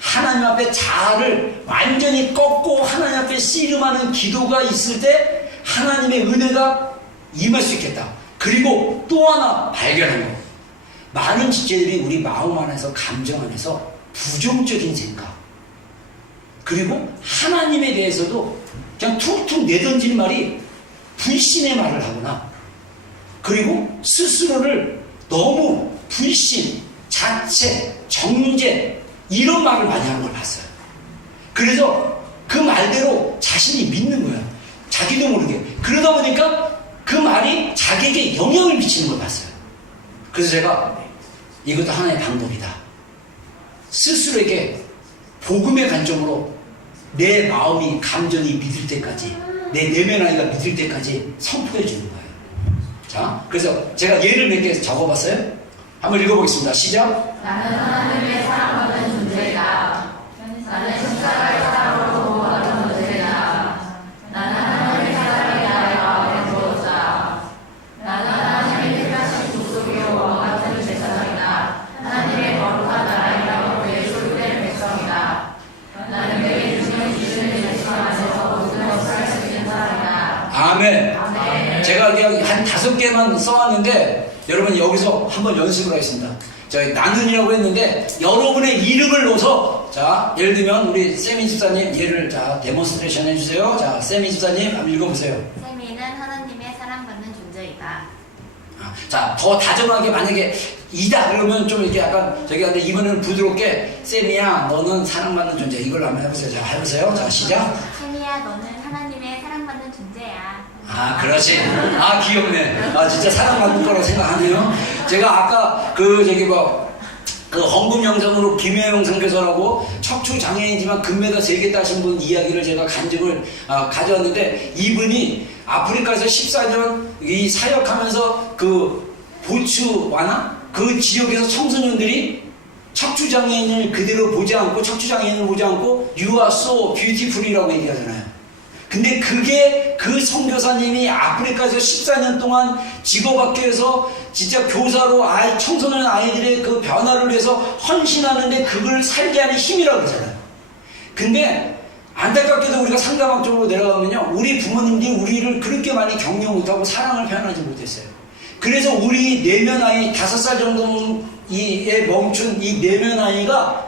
하나님 앞에 자아를 완전히 꺾고 하나님 앞에 씨름하는 기도가 있을 때 하나님의 은혜가 임할 수 있겠다. 그리고 또 하나 발견한 거, 많은 지체들이 우리 마음 안에서, 감정 안에서 부정적인 생각, 그리고 하나님에 대해서도 그냥 툭툭 내던지는 말이 불신의 말을 하거나, 그리고 스스로를 너무 불신, 자책, 정죄 이런 말을 많이 하는 걸 봤어요. 그래서 그 말대로 자신이 믿는 거야. 자기도 모르게. 그러다 보니까 그 말이 자기에게 영향을 미치는 걸 봤어요. 그래서 제가 이것도 하나의 방법이다. 스스로에게 복음의 관점으로 내 마음이, 감정이 믿을 때까지, 내 내면 아이가 믿을 때까지 선포해 주는 거예요. 자, 그래서 제가 예를 몇 개 적어봤어요. 한번 읽어보겠습니다. 시작. 나는 하나님의 사랑받는 존재이다. 나는 십자가의 사랑으로 보호받은 존재이다. 나는 하나님의 사랑이다. 마음에 두었다. 나는 하나님의 택하신 족속이요 왕 같은 제사장이다. 하나님의 거룩한 나라이며 그의 소유된 백성이다. 나는 그의 주님 주시는 백성 안에서 모든 것을 할 수 있는 사람이다. 아멘. 아멘. 제가 그냥 한 5개만 써왔는데 여러분 여기서 한번 연습을 하겠습니다. 저희 나는이라고 했는데 여러분의 이름을 넣어서, 자, 예를 들면 우리 세미 집사님 예를 데몬스트레이션 해주세요. 자, 세미 집사님 한번 읽어보세요. 세미는 하나님의 사랑받는 존재이다. 자, 더 다정하게 만약에 이다 그러면 좀 이렇게 약간 저기 한데 이번에는 부드럽게 세미야 너는 사랑받는 존재, 이걸로 한번 해보세요. 자, 해보세요. 자, 시작. 세미야, 너는 하나님의 사랑받는 존재야. 아, 그렇지. 아, 귀엽네. 아, 진짜 사랑받는 거라고 생각하네요. 제가 아까 그 헌금 영상으로 김혜영 선교사라고 척추 장애인이지만 금메달 3개 따신 분 이야기를 제가 간증을 가져왔는데, 이분이 아프리카에서 14년 이 사역하면서 그 보츠와나 그 지역에서 청소년들이 척추 장애인을 그대로 보지 않고, 척추 장애인을 보지 않고 You are so beautiful이라고 얘기하잖아요. 근데 그게 그 선교사님이 아프리카에서 14년 동안 직업학교에서 진짜 교사로 청소년 아이들의 그 변화를 위해서 헌신하는데 그걸 살게 하는 힘이라고 그러잖아요. 근데 안타깝게도 우리가 상가방쪽으로 내려가면요, 우리 부모님들이 우리를 그렇게 많이 격려 못하고 사랑을 표현하지 못했어요. 그래서 우리 내면 아이, 5살 정도에 멈춘 이 내면 아이가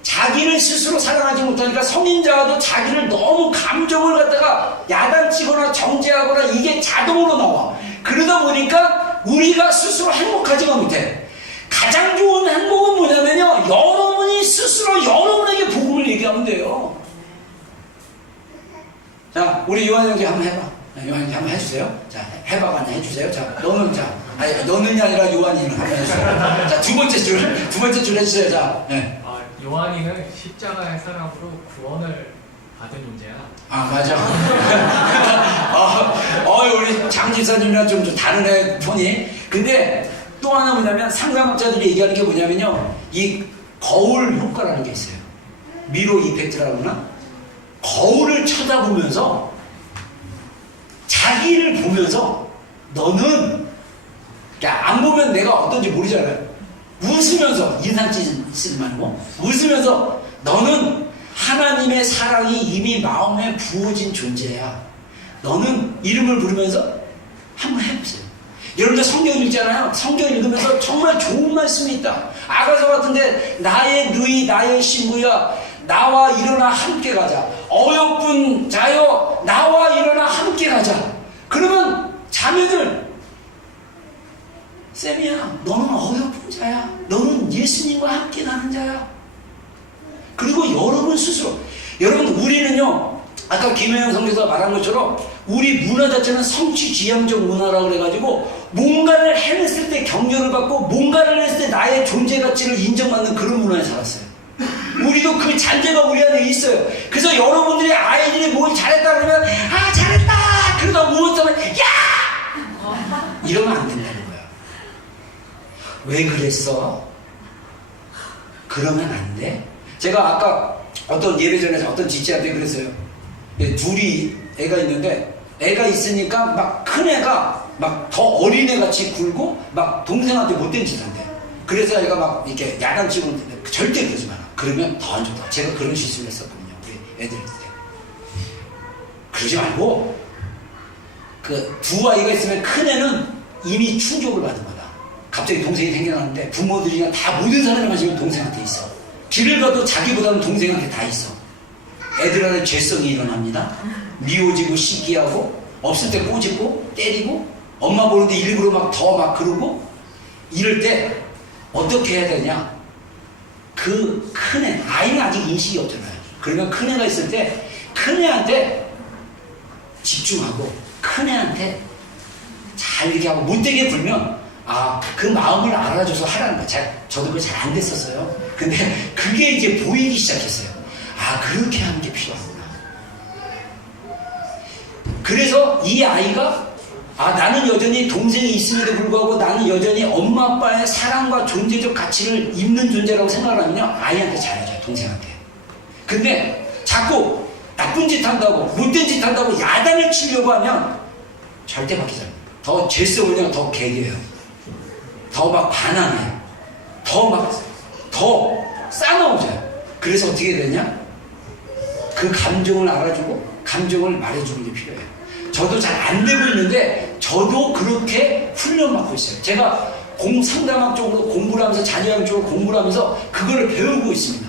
자기를 스스로 사랑하지 못하니까 성인자도 자기를 너무 감정을 갖다가 야단치거나 정죄하거나 이게 자동으로 나와. 그러다 보니까 우리가 스스로 행복하지가 못해. 가장 좋은 행복은 뭐냐면요, 여러분이 스스로 여러분에게 복음을 얘기하면 돼요. 자, 우리 요한 형제 한번 해봐. 요한 형제 한번 해주세요. 자, 해봐가 아니라 해주세요. 자, 너는, 아니, 너는이 아니라 요한이는 한번 해주세요. 자, 두 번째 줄 해주세요. 자, 네. 요한이는 십자가의 사랑으로 구원을 받은 존재야. 아, 맞아. 우리 장 집사님이랑 좀 다르네, 톤이. 근데 또 하나 뭐냐면, 상담학자들이 얘기하는 게 뭐냐면요, 이 거울 효과라는 게 있어요. 미로 이펙트라고 하나? 거울을 쳐다보면서 자기를 보면서 너는, 안 보면 내가 어떤지 모르잖아요. 웃으면서 인상 쓰지 말고 웃으면서 너는 하나님의 사랑이 이미 마음에 부어진 존재야. 너는 이름을 부르면서 한번 해보세요. 여러분들 성경 읽잖아요. 성경 읽으면서 정말 좋은 말씀이 있다. 아가서 같은데 나의 누이 나의 신부야 나와 일어나 함께 가자. 어여쁜 자여 나와 일어나 함께 가자. 그러면 자매들 쌤이야 너는 어여쁜 자야. 너는 예수님과 함께 가는 자야. 그리고 여러분 스스로 여러분 우리는요 아까 김혜영 선교사가 말한 것처럼 우리 문화 자체는 성취지향적 문화라고 그래가지고 뭔가를 해냈을 때 격려를 받고 뭔가를 했을 때 나의 존재 가치를 인정받는 그런 문화에 살았어요. 우리도 그 잔재가 우리 안에 있어요. 그래서 여러분들이 아이들이 뭘 잘했다 그러면 아 잘했다 그러다 울었다면 야 이러면 안 된다는 거야. 왜 그랬어? 그러면 안 돼. 제가 아까 어떤 예배 전에 어떤 지체한테 그랬어요. 둘이 애가 있는데 애가 있으니까 막 큰 애가 막 더 어린애 같이 굴고 막 동생한테 못된 짓 한대. 그래서 애가 막 이렇게 야단치고 절대 그러지 마라. 그러면 더 안 좋다. 제가 그런 실수를 했었거든요. 우리 애들한테. 그러지 말고 그 두 아이가 있으면 큰 애는 이미 충격을 받은 거다. 갑자기 동생이 생겨나는데 부모들이나 다 모든 사람이 마시면 동생한테 있어. 길을 가도 자기보다는 동생한테 다 있어. 애들 안에 죄성이 일어납니다. 미워지고 시기하고 없을 때 꼬집고 때리고 엄마 보는데 일부러 막 더 막 그러고 이럴 때 어떻게 해야 되냐. 그 큰애 아이는 아직 인식이 없잖아요. 그러면 큰애가 있을 때 큰애한테 집중하고 큰애한테 잘 이렇게 하고 못되게 굴면 아 그 마음을 알아줘서 하라는 거야. 저도 그거 잘 안 됐었어요. 근데 그게 이제 보이기 시작했어요. 아 그렇게 하는 게 필요하구나. 그래서 이 아이가 아 나는 여전히 동생이 있음에도 불구하고 나는 여전히 엄마 아빠의 사랑과 존재적 가치를 입는 존재라고 생각을 하면요 아이한테 잘해줘요. 동생한테. 근데 자꾸 나쁜 짓 한다고 못된 짓 한다고 야단을 치려고 하면 절대 바뀌지 않아요. 더 죄성을 더 개겨요. 더 막 반항해요. 더 싸나워져요. 그래서 어떻게 되냐? 그 감정을 알아주고 감정을 말해주는 게 필요해요. 저도 잘 안 되고 있는데 저도 그렇게 훈련받고 있어요. 제가 상담학 쪽으로 공부를 하면서 자녀학 쪽으로 공부를 하면서 그거를 배우고 있습니다.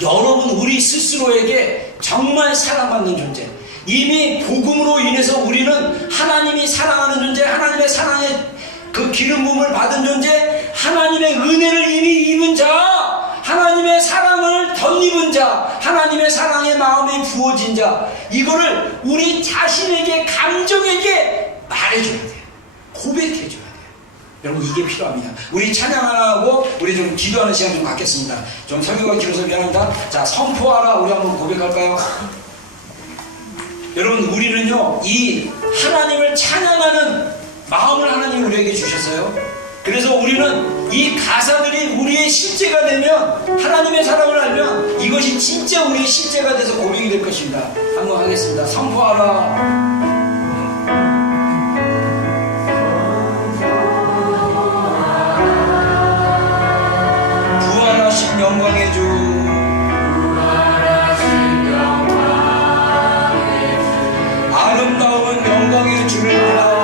여러분 우리 스스로에게 정말 사랑받는 존재 이미 복음으로 인해서 우리는 하나님이 사랑하는 존재 하나님의 사랑의 그 기름 부음을 받은 존재 하나님의 은혜를 이미 입은 자 하나님의 사랑을 덧입은 자 하나님의 사랑의 마음이 부어진 자 이거를 우리 자신에게 감정에게 말해줘야 돼요. 고백해줘야 돼요. 여러분 이게 필요합니다. 우리 찬양 하나 하고 우리 좀 기도하는 시간 좀 갖겠습니다. 좀 설교가 길어서 미안합니다. 자 선포하라 우리 한번 고백할까요? 여러분 우리는요 이 하나님을 찬양하는 마음을 하나님이 우리에게 주셨어요. 그래서 우리는 이 가사들이 우리의 실제가 되면 하나님의 사랑을 알면 이것이 진짜 우리의 실제가 돼서 고백이 될 것입니다. 한번 하겠습니다. 선포하라. 부활하신 영광의 주 아름다운 영광의 주를 보라.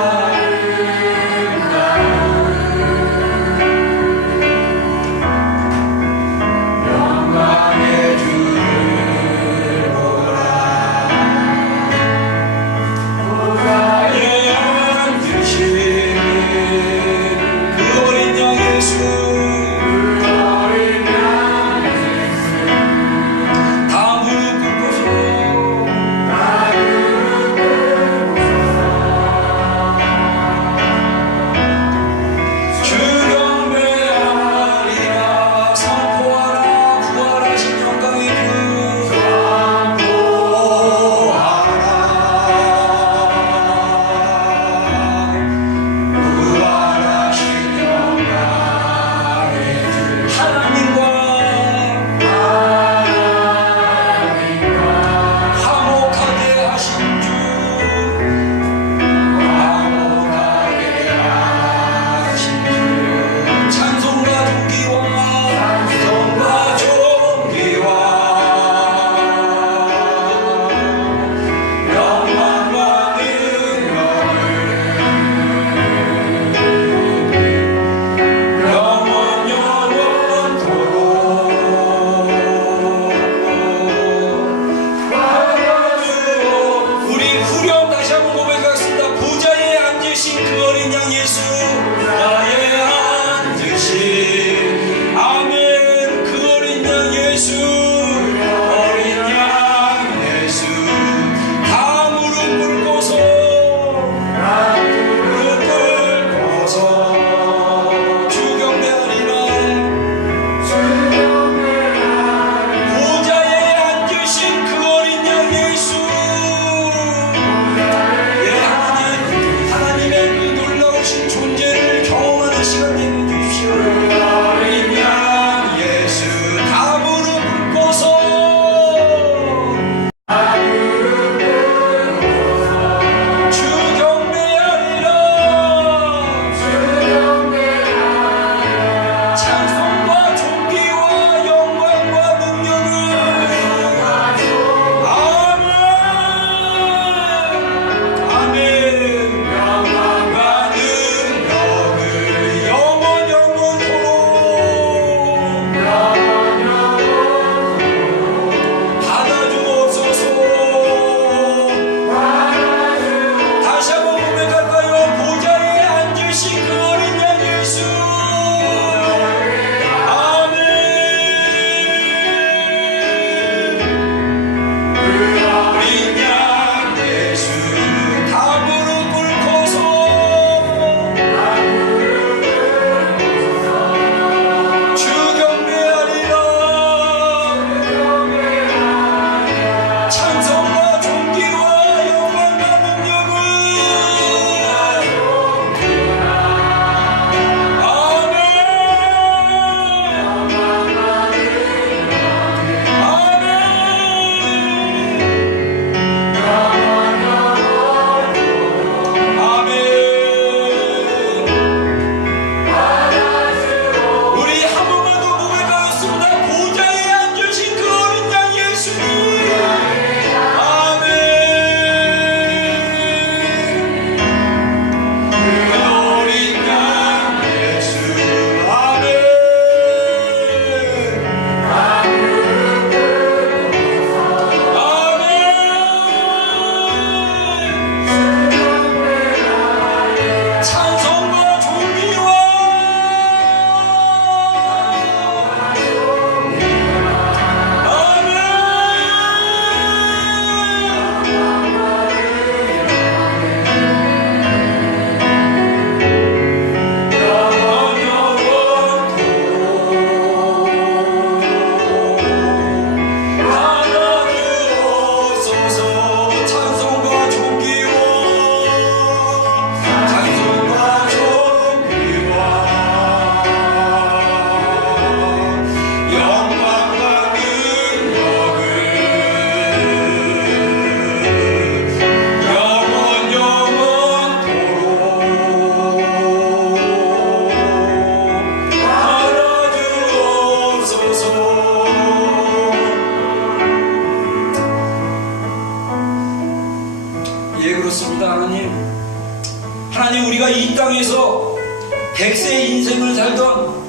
100세의 인생을 살던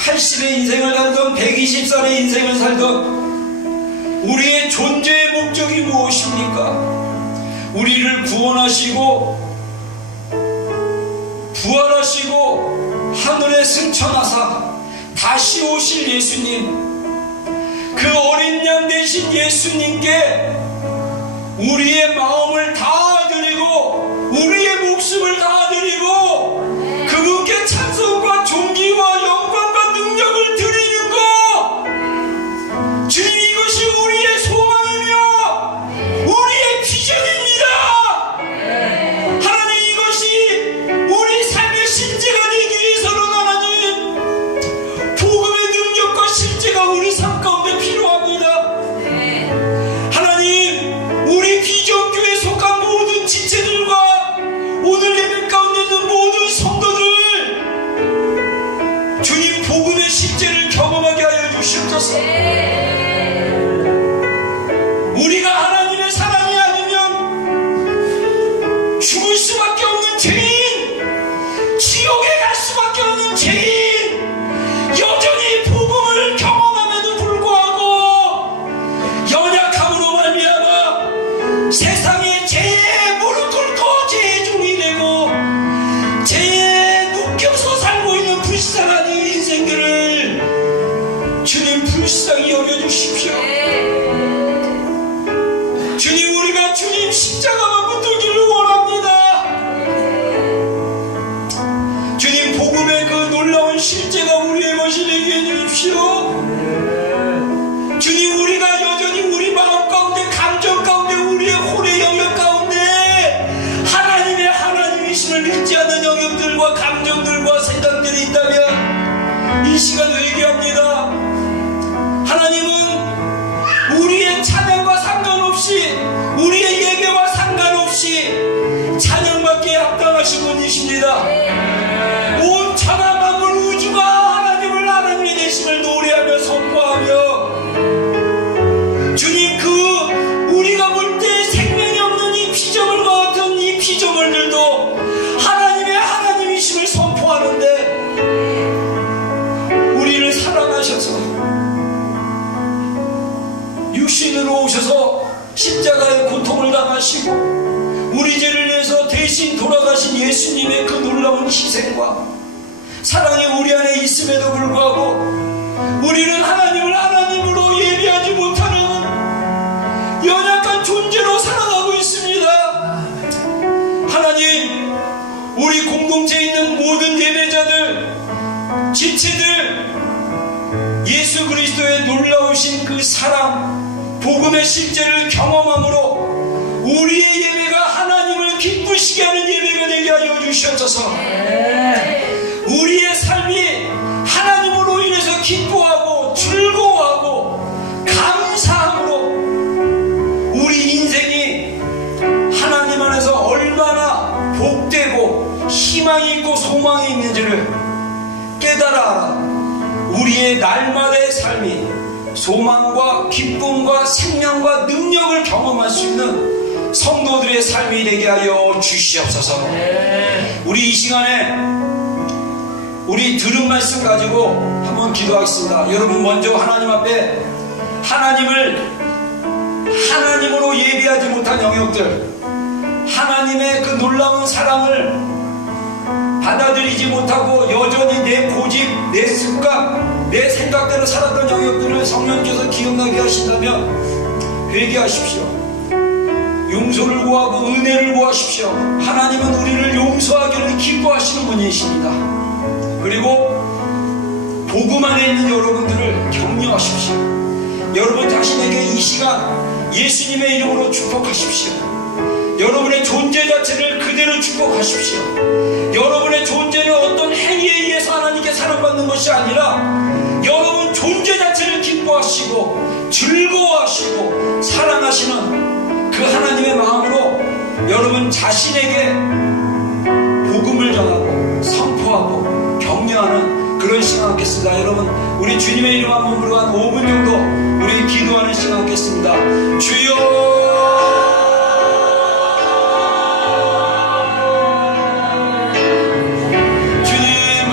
80의 인생을 살던 120살의 인생을 살던 우리의 존재의 목적이 무엇입니까? 우리를 구원하시고 부활하시고 하늘에 승천하사 다시 오실 예수님, 그 어린 양 되신 예수님께 우리의 마음을 다 드리고 우리의 목숨을 다 드리고 그분께 찬송과 존귀와 영광과 능력을 드리는 것, 주님, 이것이 우리의 소망이며 우리의 비전입니다. 하나님, 이것이 우리 삶의 실제가 되기 위해서는 하나님 복음의 능력과 실제가 우리 삶 가운데 필요합니다. 하나님, 우리 비전교회에 속한 모든 지체들과 오늘 예배 가운데 있는 모든 성도들, 주님 복음의 실제를 경험하게 하여 주시옵소서. 우리가 하나님의 사랑이 아니면 죽을 수밖에 없는 죄인, 지옥에 갈 수밖에 없는 죄인, 여전히 복음을 경험함에도 불구하고 연약함으로 말미암아 세상에 죄에 무릎 꿇고 죄의 종이 되고 죄에 묶여서 살고 있는 불쌍한 이 인생들을 주님 불쌍히 여겨주십시오. 주님, 우리가 주님 십자가만 붙들기를 원합니다. 주님, 복음의 그 놀라운 실제가 우리의 것이 되게 해주십시오. 주님, 우리가 여전히 우리 마음 가운데, 감정 가운데, 우리의 혼의 영역 가운데 하나님의 하나님이심을 믿지 않는 영역들과 감정들과 생각들이 있다면 이 시간 회개합니다. 하나님은 우리의 찬양과 상관없이, 우리의 예배와 상관없이 찬양받기에 합당하신 분이십니다. 온 천하 만물 우주가 하나님을 하나님이 되심을 노래하며 선포하며, 주님, 그 우리가 볼 때 생명이 없는 이 피조물과 같은 이 피조물들도 하나님의 하나님이심을 선포하는데 우리를 사랑하셔서 육신으로 오셔서 십자가의 고통을 당하시고 우리 죄를 위해서 대신 돌아가신 예수님의 그 놀라운 희생과 사랑이 우리 안에 있음에도 불구하고 우리는 하나님을 하나님으로 예비하지 못하는 연약한 존재로 살아가고 있습니다. 하나님, 우리 공동체에 있는 모든 예배자들, 지체들, 예수 그리스도의 놀라우신 그 사랑, 복음의 실제를 경험함으로 우리의 예배가 하나님을 기쁘시게 하는 예배가 되게 하여 주시옵소서. 우리의 삶이 하나님으로 인해서 기뻐하고 즐거워하고 감사함으로 우리 인생이 하나님 안에서 얼마나 복되고 희망이 있고 소망이 있는지를 깨달아 우리의 날마다의 삶이 소망과 기쁨과 생명과 능력을 경험할 수 있는 성도들의 삶이 되게 하여 주시옵소서. 우리 이 시간에 우리 들은 말씀 가지고 한번 기도하겠습니다. 여러분, 먼저 하나님 앞에 하나님으로 예비하지 못한 영역들, 하나님의 그 놀라운 사랑을 받아들이지 못하고 여전히 내 고집, 내 습관, 내 생각대로 살았던 영역들을 성령께서 기억나게 하신다면 회개하십시오. 용서를 구하고 은혜를 구하십시오. 하나님은 우리를 용서하기를 기뻐하시는 분이십니다. 그리고 복음 안에 있는 여러분들을 격려하십시오. 여러분 자신에게 이 시간 예수님의 이름으로 축복하십시오. 여러분의 존재 자체를 그대로 축복하십시오. 여러분의 존재는 어떤 행위에 의해서 하나님께 사랑받는 것이 아니라 여러분 존재 자체를 기뻐하시고 즐거워하시고 사랑하시는 그 하나님의 마음으로 여러분 자신에게 복음을 전하고 선포하고 격려하는 그런 시간 갖겠습니다. 여러분, 우리 주님의 이름 한번 부르고 한 5분 정도 우리 기도하는 시간 갖겠습니다. 주여, 주님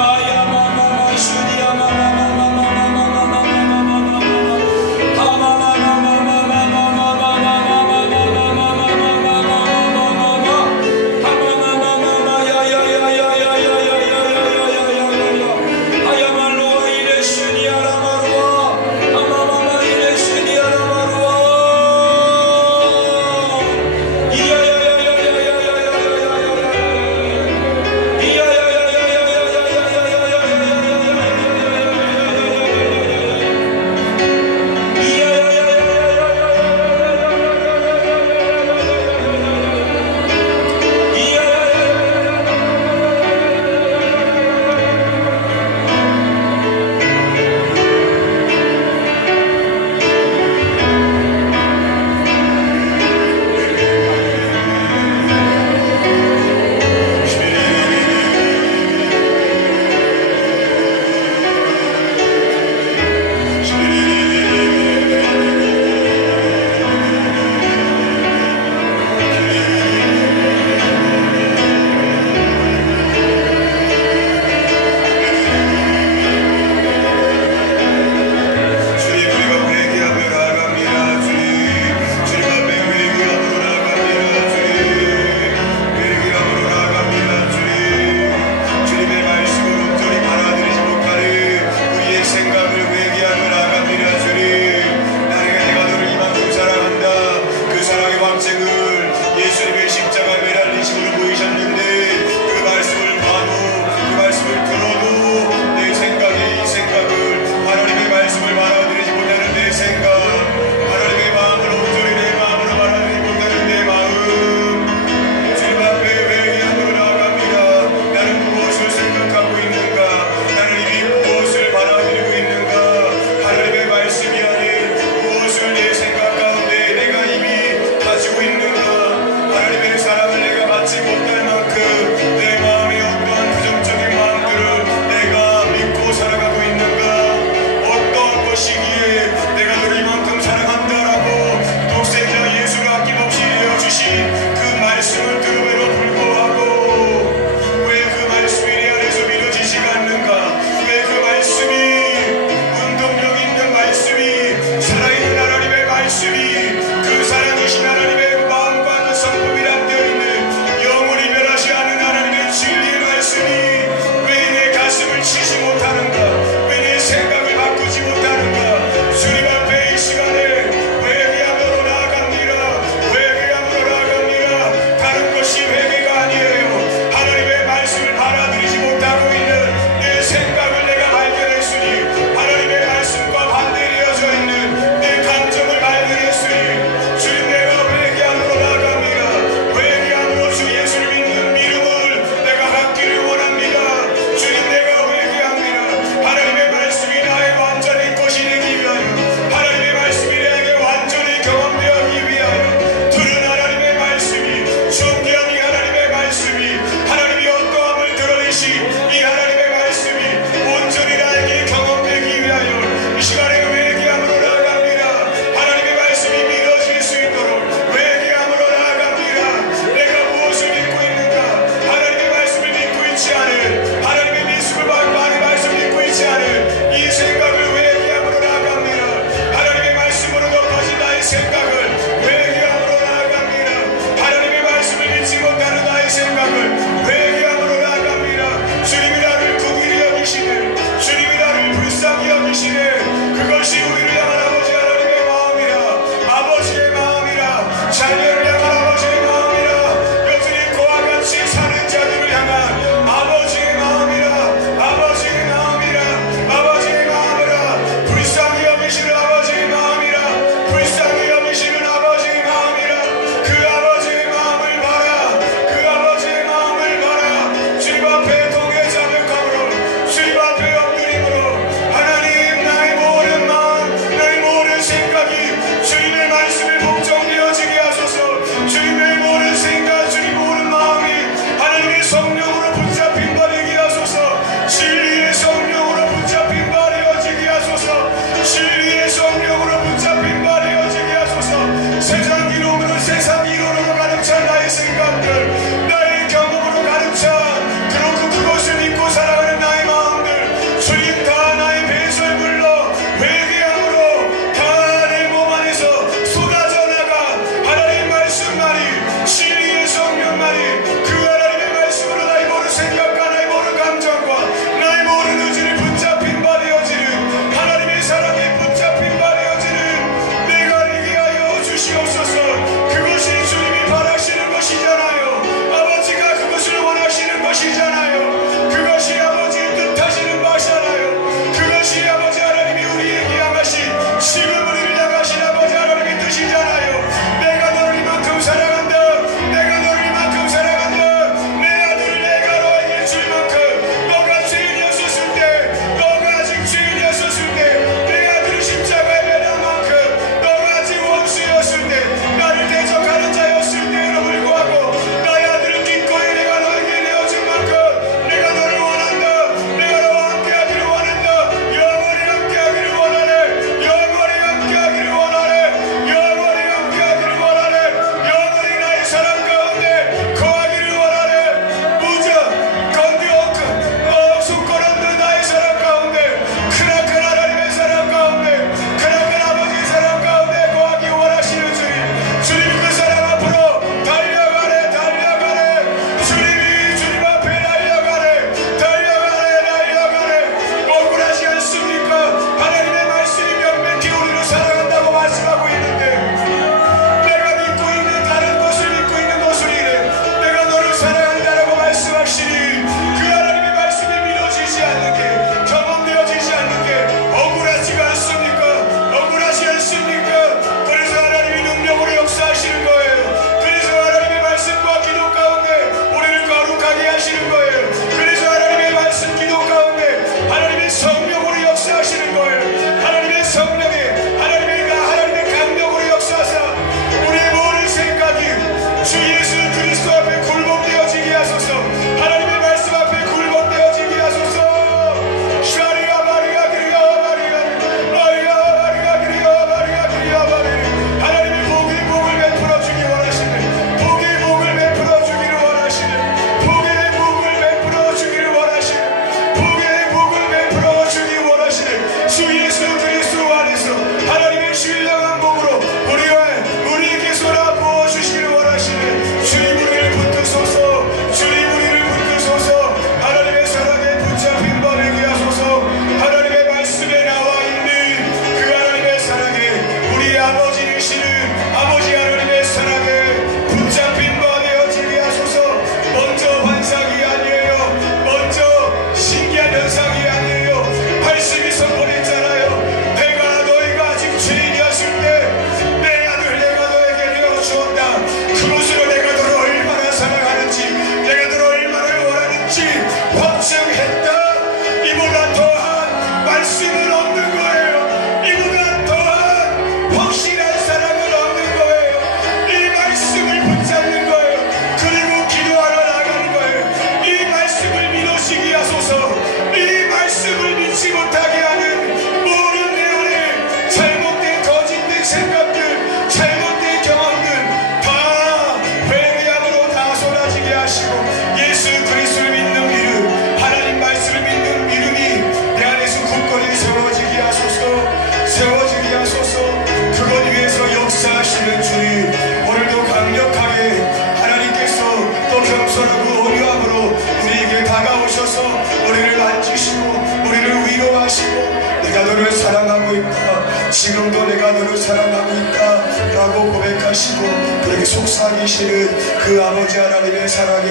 너를 사랑하고 있다. 지금도 내가 너를 사랑하고 있다 라고 고백하시고 그렇게 속삭이시는 그 아버지 하나님의 사랑에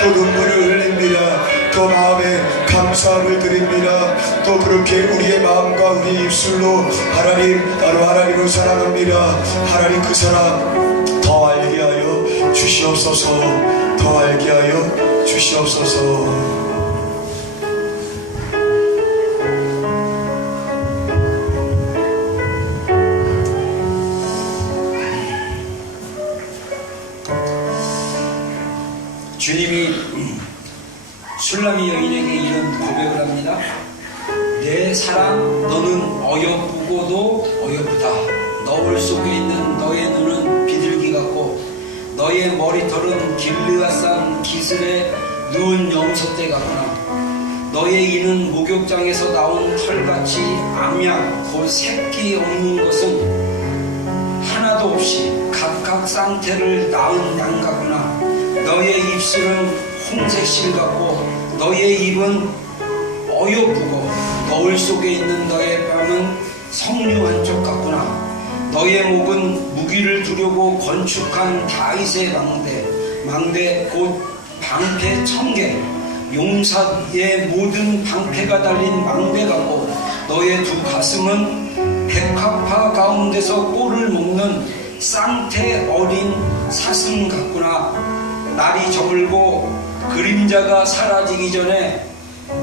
또 눈물을 흘립니다. 또 마음에 감사함을 드립니다. 또 그렇게 우리의 마음과 우리 입술로 하나님, 나로 하나님을 사랑합니다. 하나님 그 사랑 더 알게 하여 주시옵소서. 더 알게 하여 주시옵소서. 주님이 술라미 여인에게 이런 고백을 합니다. 내 사랑 너는 어여쁘고도 어여쁘다. 너울 속에 있는 너의 눈은 비둘기 같고 너의 머리털은 길르앗산 기슬에 누운 염소떼 같구나. 너의 이는 목욕장에서 나온 털같이 암약 곧 새끼 없는 것은 하나도 없이 각각 쌍태를 낳은 양 같구나. 너의 입술은 홍색실 같고 너의 입은 어여쁘고 거울 속에 있는 너의 뺨은 석류 한쪽 같구나. 너의 목은 무기를 두려고 건축한 다윗의 망대 곧 방패 1000개 용사의 모든 방패가 달린 망대 같고 너의 두 가슴은 백합화 가운데서 꼴을 먹는 쌍태 어린 사슴 같구나. 날이 저물고 그림자가 사라지기 전에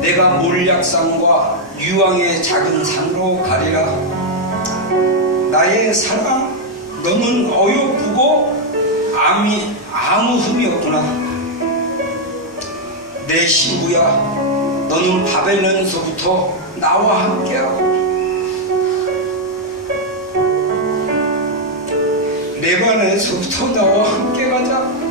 내가 몰약산과 유황의 작은 산으로 가리라. 나의 사랑 너는 어여쁘고 아무 흠이 없구나. 내 신부야 너는 바벨론에서부터 나와 함께하고 레바논에서부터 나와 함께 가자.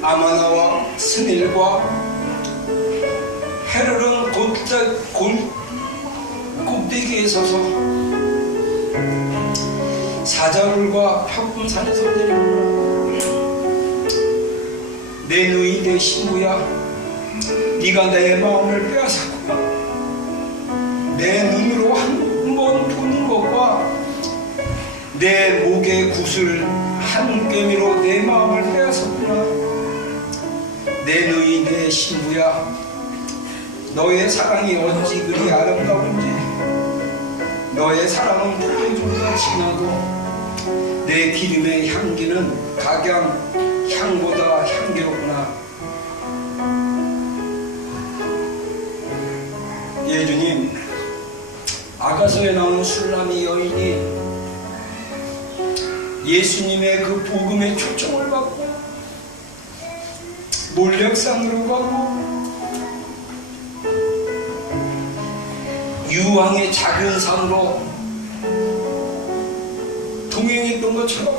아마나와 스닐과 헤럴은 꼭대기에 서서 사자굴과 펴금산에서 내려오라. 내 누이 내 신부야 네가 내 마음을 빼앗았구나. 내 눈으로 한 번 보는 것과 내 목의 구슬 한 꿰미로 내 마음을 빼앗았구나. 내 누이 내 신부야 너의 사랑이 어찌 그리 아름다운지. 너의 사랑은 포도주보다 진하고 내 기름의 향기는 각양 향보다 향기롭구나. 예 주님, 아가서에 나오는 술라미 여인이 예수님의 그 복음의 초청을 받고 몰약산으로 가고 유황의 작은 산으로 동행했던 것처럼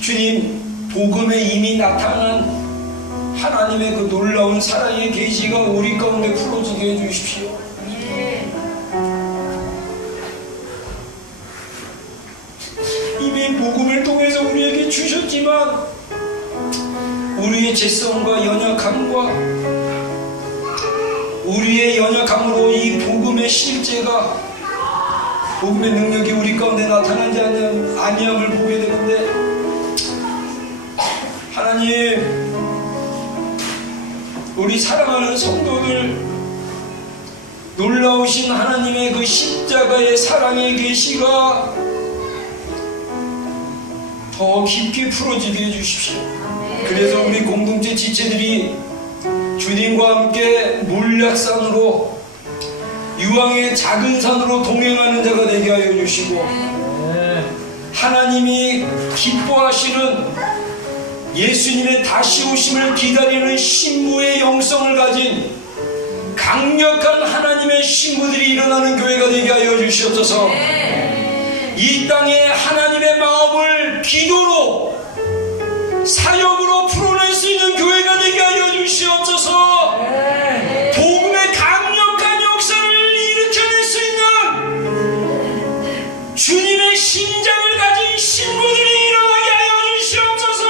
주님 복음에 이미 나타난 하나님의 그 놀라운 사랑의 계시가 우리 가운데 풀어지게 해주십시오. 이미 복음을 통해서 우리에게 주셨지만 우리의 죄성과 연약함과 우리의 연약함으로 이 복음의 실제가 복음의 능력이 우리 가운데 나타나지 않는 아니함을 보게 되는데 하나님 우리 사랑하는 성도들 놀라우신 하나님의 그 십자가의 사랑의 계시가 더 깊게 풀어지게 해주십시오. 그래서 우리 공동체 지체들이 주님과 함께 몰약산으로 유황의 작은 산으로 동행하는 자가 되게 하여 주시고 하나님이 기뻐하시는 예수님의 다시 오심을 기다리는 신부의 영성을 가진 강력한 하나님의 신부들이 일어나는 교회가 되게 하여 주시옵소서. 이 땅에 하나님의 마음을 기도로 사역으로 풀어낼 수 있는 교회가 되게 하여 주시옵소서. 복음의 강력한 역사를 일으켜낼 수 있는 주님의 심장을 가진 신부들이 일어나게 하여 주시옵소서.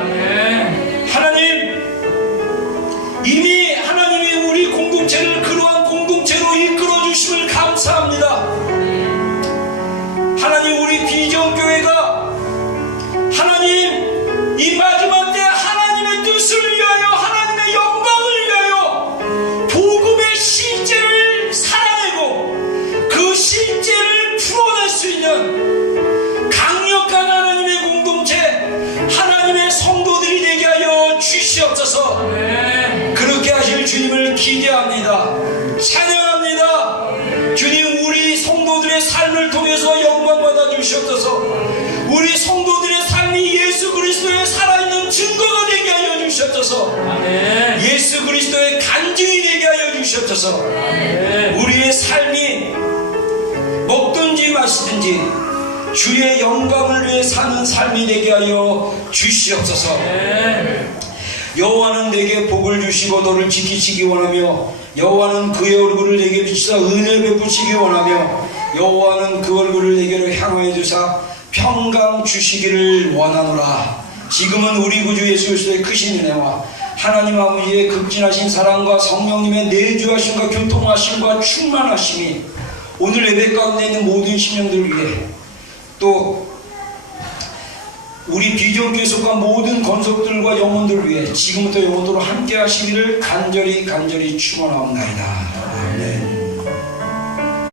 아멘. 하나님, 이미 하나님이 우리 공동체를 그러한 공동체로 이끌어 주심을 감사합니다. 하나님, 우리 비전교회가 하나님 이 마지막 때 하나님의 뜻을 위하여, 하나님의 영광을 위하여 복음의 실제를 살아내고 그 실제를 풀어낼 수 있는 강력한 하나님의 공동체, 하나님의 성도들이 되게 하여 주시옵소서. 아멘. 그렇게 하실 주님을 기대합니다. 찬양합니다. 주님, 우리 성도들의 삶을 통해서 영광 받아 주시옵소서. 우리 성도들의 삶이 예수 그리스도의 살아있는 증거가 되게 하여 주시옵소서. 아멘. 예수 그리스도의 간증이 되게 하여 주시옵소서. 아멘. 우리의 삶이 먹든지 마시든지 주의 영광을 위해 사는 삶이 되게 하여 주시옵소서. 아멘. 여호와는 내게 복을 주시고 너를 지키시기 원하며, 여호와는 그의 얼굴을 내게 비추사 은혜 베푸시기 원하며, 여호와는 그 얼굴을 내게로 향하여 주사 평강 주시기를 원하노라. 지금은 우리 구주 예수 그리스도의 크신 은혜와 하나님 아버지의 극진하신 사랑과 성령님의 내주하심과 교통하심과 충만하심이 오늘 예배 가운데 있는 모든 심령들 위해, 또 우리 비전교회 속한 모든 건속들과 영혼들 위해 지금부터 영원토록 함께 하시기를 간절히 축원하옵나이다.